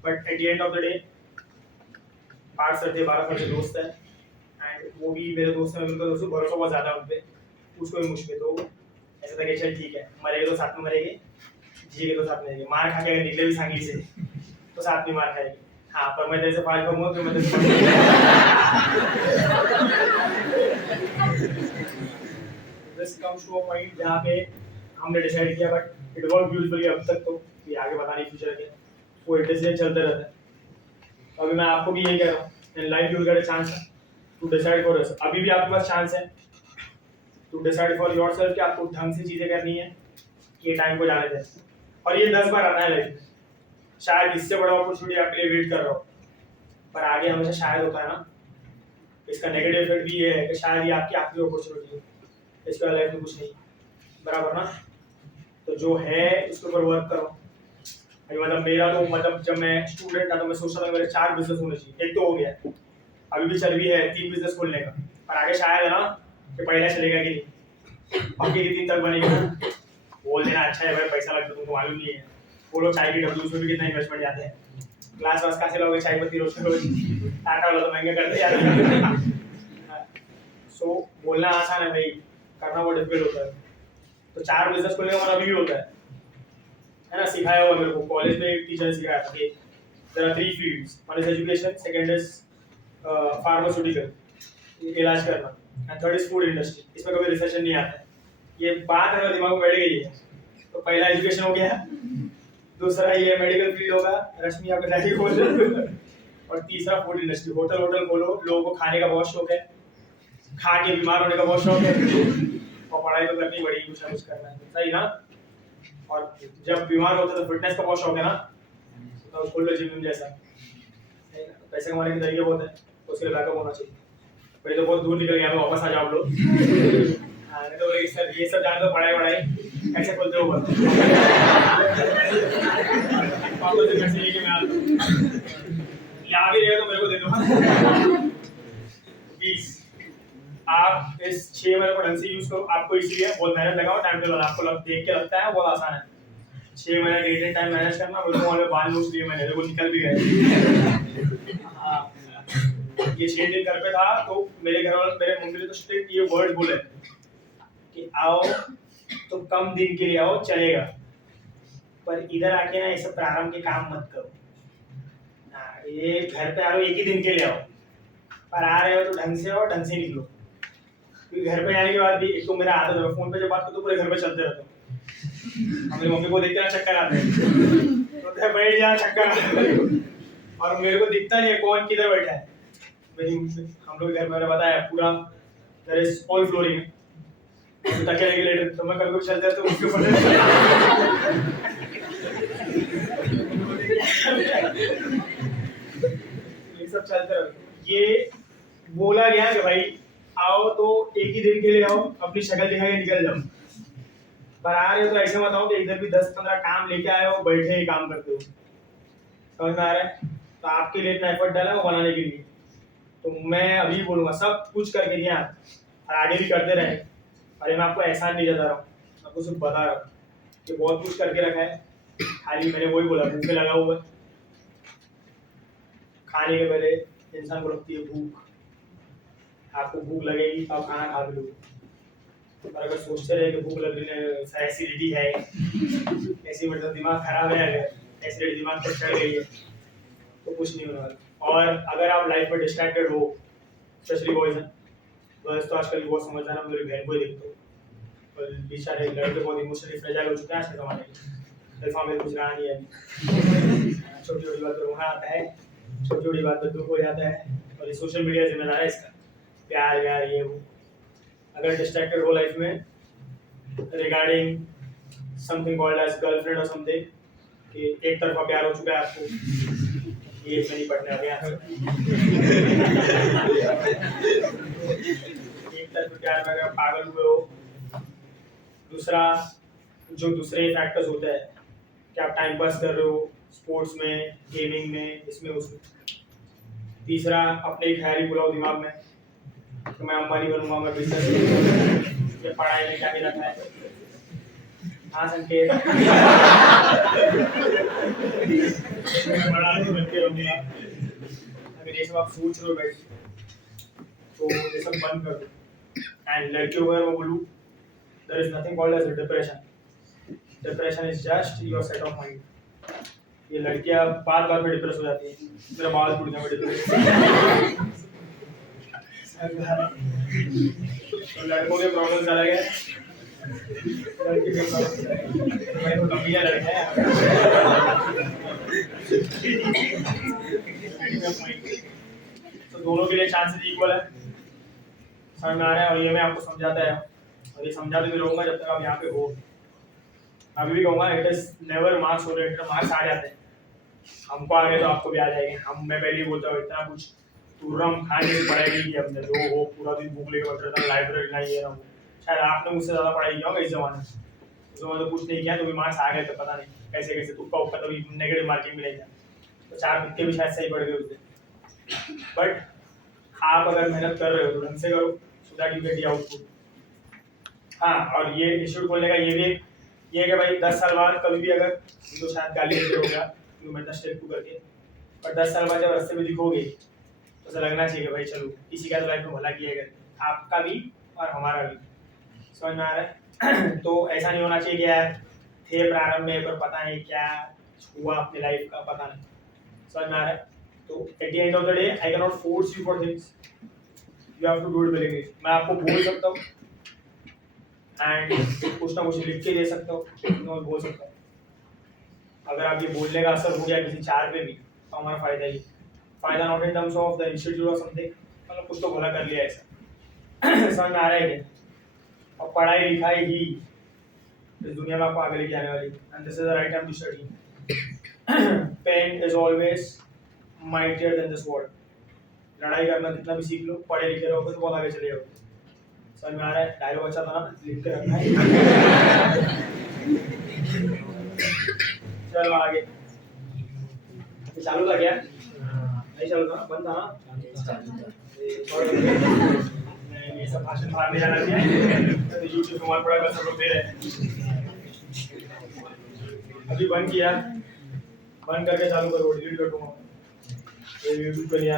but at the end of the day 8 साल से 12 साल से दोस्त है, एंड वो भी मेरे दोस्त हैं, उनका दोस्त भरोसा बहुत ज़्यादा उन पर, उसको भी मुश्किल। तो ऐसा था कि चल ठीक है, मरेंगे तो साथ में मरेंगे, जिएंगे तो साथ में रहेंगे। मार खा के अगर निकले भी सांगली से तो साथ में मार खाएंगे। हाँ, पर मैं तेरे से फाइट करूंगा फिर मैं तेरे से this comes to a point जहाँ पे हमने डिसाइड किया, बट इट वर्क ब्यूटीफुली अब तक। तो ये आगे पता नहीं फ्यूचर के वो डिसीजन चलते रहता है। अभी मैं आपको भी यही कह रहा हूँ, in life you will get a chance to decide for yourself. अभी भी आपके पास चांस है टू डिसाइड फॉर योरसेल्फ कि आपको ढंग से चीजें करनी है, ये टाइम को जाने दें। और ये 10 बार आता है लाइफ में, शायद इससे बड़ा अपॉर्चुनिटी आपके लिए वेट कर रहा हो, पर आगे हमेशा शायद होता है ना। इसका नेगेटिव इफेक्ट भी ये है कि शायद ये आपकी आखिरी अपॉर्चुनिटी है, इसके बाद लाइफ में कुछ नहीं, बराबर ना। तो जो है उसके ऊपर वर्क करो। मतलब मेरा तो मतलब जब मैं स्टूडेंट था तो मैं सोचता था मेरे 4 बिजनेस होने चाहिए, एक तो हो गया, अभी भी चल भी है 3 बिजनेस खोलने का, पर आगे शायद है ना कि पहला चलेगा कि नहीं, बाकी के 3 तक बनेगा ना। बोल देना अच्छा है भाई, पैसा लगता तुमको मालूम नहीं है। वो लोग चाय की डब्ल्यू उसमें भी कितना इन्वेस्टमेंट जाते हैं, ग्लास वास कहाँ से लोगे चाय पत्ती रोज रोज, टाटा वाला तो महंगा करते यार। सो बोलना आसान है भाई, करना बहुत डिफिकल्ट होता है। तो 4 बिजनेस खोलने का मन अभी भी होता है ना। सिखाया हुआ मेरे को कॉलेज में एक टीचर ने सिखाया था कि there are 3 fields, one is education, second is pharmaceutical, इलाज करना, and third is food industry. इसमें कभी रिसेशन नहीं आता है। ये बात अगर दिमाग में बैठ गई है तो पहला एजुकेशन हो गया, दूसरा ये मेडिकल फील्ड होगा, रश्मि आपका डैडी खोल, और तीसरा फूड इंडस्ट्री, होटल खोलो। लोगों को खाने का बहुत शौक है, खा के बीमार होने का बहुत शौक है, और पढ़ाई तो करनी पड़ेगी, कुछ ना कुछ करना है, सही ना। और जब बीमार होते तो फिटनेस का बहुत शौक है ना, तो खोल लो जिम जैसा, पैसे कमाने के तरीके बहुत है, तो उसके लिए बैकअप होना चाहिए। पहले तो बहुत दूर निकल गया, वापस आ जाओ लोग। नहीं तो बोले सर ये सब जाने दो, पढ़ाई ऐसे खोलते हो वापस से घर से लेके मैं आता हूँ, यहाँ भी रहेगा तो मेरे को दे दो 20। आप इस 6 महीने को ढंग से यूज करो। आपको इसलिए बहुत मेहनत लगाओ, टाइम टेबल आपको देख के लगता है बहुत आसान है, 6 महीने डेट टाइम मैनेज करना। बोलो वाले बाल लूज लिए मैंने, देखो निकल भी गए। ये 6 दिन घर पे था तो मेरे घर वाले, मेरे मम्मी ने तो स्ट्रिक्ट ये वर्ड बोले कि आओ तो कम दिन के लिए आओ चलेगा, पर इधर आके ना ऐसे प्रारंभ के काम मत करो। ये घर पे आ रहे हो एक ही दिन के लिए आओ, पर आ रहे हो तो ढंग से आओ, ढंग से निकलो। क्योंकि घर पे आने के बाद भी एक तो मेरा आदत है, फोन पे जब बात करता हूँ पूरे घर पे चलते रहता हूँ। मेरी मम्मी को देखते ना चक्कर आते हैं, तो बैठ जाना चक्कर आते हैं, और मेरे को दिखता नहीं है कौन किधर बैठा है। हम लोग घर में मैंने बताया पूरा देयर इज ऑल फ्लोरिंग, तो तकिया लेके लेटे तो मैं कभी चलता है तो उसके ऊपर ये सब चलता है। ये बोला गया कि भाई आओ तो एक ही दिन के लिए आओ, अपनी शक्ल दिखा के निकल जाओ, पर आ रहे हो तो ऐसे मत आओ कि इधर भी 10-15 काम लेके आए हो, बैठे ही काम करते हो। समझ में आ रहा है? तो आपके लिए इतना एफर्ट डाला वो बनाने के लिए, तो मैं अभी बोलूंगा सब कुछ करके दिया और आगे भी करते रहे। अरे मैं आपको एहसान नहीं जता रहा हूँ, आपको सिर्फ बता रहा हूँ कि बहुत कुछ करके रखा है, खाली मैंने वही बोला भूख लगा हुआ है। खाने के पहले इंसान को लगती है भूख, आपको भूख लगेगी तो आप खाना खा भी लोगे। और अगर सोचते रहे कि भूख लग रही है, एसिडिटी है, ऐसी मतलब दिमाग खराब है, अगर एसिडिटी दिमाग पर चढ़ गई है तो कुछ नहीं होने वाला। और अगर आप लाइफ में डिस्ट्रैक्टेड हो, स्पेशली बॉयज हैं, बस तो आजकल बहुत समझदार है, मेरी बहन को ही देखते हो, और बेचारे लड़के बहुत इमोशनली फ्रेजाइल हो चुके हैं आज के ज़माने में। अल्फा में कुछ रहा नहीं है, छोटी छोटी बात पर रोना आता है, छोटी छोटी बात पर दुख हो जाता है, और ये सोशल मीडिया जिम्मेदार है इसका, प्यार यार ये वो। अगर डिस्ट्रैक्टेड हो लाइफ में regarding something called as girlfriend और समथिंग, कि एक तरफा प्यार हो चुका है आपको, ये इसमें नहीं पढ़ने आ गया एक तरफ प्यार में अगर पागल हुए हो। दूसरा जो दूसरे फैक्टर्स होते हैं कि आप टाइम पास कर रहे हो स्पोर्ट्स में, गेमिंग में, इसमें उसमें। तीसरा अपने ख्याल ही बुलाओ दिमाग में कि मैं अंबानी बनूंगा, मैं बिजनेस या पढ़ाई में क्या रखा है। हाँ संकेत बड़ा नहीं बनते होंगे आप, अगर ये सब आप सोच रहे हो बैठ तो ये सब बंद कर दो। एंड लड़कियों को मैं बोलूँ there is nothing called as a depression. Depression is just your set of mind. ये लड़कियां बात बात में डिप्रेस हो जाती है, मेरा बाल टूट गया, मैं डिप्रेस। तो लड़कों के प्रॉब्लम अलग है, लड़के के प्रॉब्लम मैं तो कमियां लड़के हैं। तो दोनों के लिए चांसेस इक्वल है, समझ में आ रहा है। और ये मैं आपको समझाता है और ये समझाते भी रहूंगा जब तक आप यहाँ पे हो। अभी भी कहूँगा it is never marks oriented, marks आ जाते हैं, हमको आ गए तो आपको भी आ जाएंगे। मैं पहले ही बोलता हूँ इतना कुछ तुर्रम खाने की पढ़ाई नहीं की हमने, जो हो पूरा दिन भूख लेके बैठ रहता, लाइब्रेरी नहीं है ना, शायद आपने मुझसे ज़्यादा पढ़ाई किया होगा इस जमाने में, उस जमाने तो कुछ नहीं किया तो भी मार्क्स आ गए तो पता नहीं कैसे कैसे, तुक्का उक्का तो नेगेटिव मार्किंग भी नहीं था, तो 4 तुक्के भी शायद सही पड़ गए उस दिन। बट आप अगर मेहनत कर रहे हो तो ढंग से करो, so that you get output. हाँ, और ये इंस्टीट्यूट खोलने का ये भी ये है कि भाई 10 साल बाद कभी भी अगर तो शायद गाली देते हो गया क्यों मैं स्टेप टू करके, पर 10 साल बाद जब रास्ते में दिखोगे तो ऐसा लगना चाहिए कि भाई चलो किसी का तो लाइफ में भला किया गया, आपका भी और हमारा भी, समझ में आ रहा है। तो ऐसा नहीं होना चाहिए कि यार थे प्रारंभ में पर पता नहीं क्या हुआ अपनी लाइफ का, पता नहीं, समझ में आ रहा है। तो at the end of the day I can not force you for things, you have to do it willingly. मैं आपको बोल सकता हूँ एंड कुछ ना कुछ लिख के दे सकता हूँ, बोल सकता हूँ। अगर आप ये बोलने का असर हो गया किसी 4 पे भी तो हमारा फायदा ही, फायदा not in terms of the institute और समथिंग, मतलब कुछ तो भला कर लिया ऐसा। समझ में आ रहा है क्या? और पढ़ाई लिखाई ही इस दुनिया में आपको आगे लेके आने वाली, and this is the right time to study. Pen is always mightier than the sword. लड़ाई करना कितना भी सीख लो, पढ़े लिखे रहोगे तो बहुत आगे चले जाओगे। समझ में आ रहा है? डायलॉग अच्छा था ना, लिख के रखना है। चलो आगे, चालू था क्या? नहीं चालू था, बंद था ना। ये सब भाषण बाहर नहीं जाना चाहिए, तो यूट्यूब पे मार पड़ा कर सब लोग दे रहे हैं। अभी बंद किया, बंद करके चालू करो, डिलीट कर दूंगा, ये यूट्यूब पे नहीं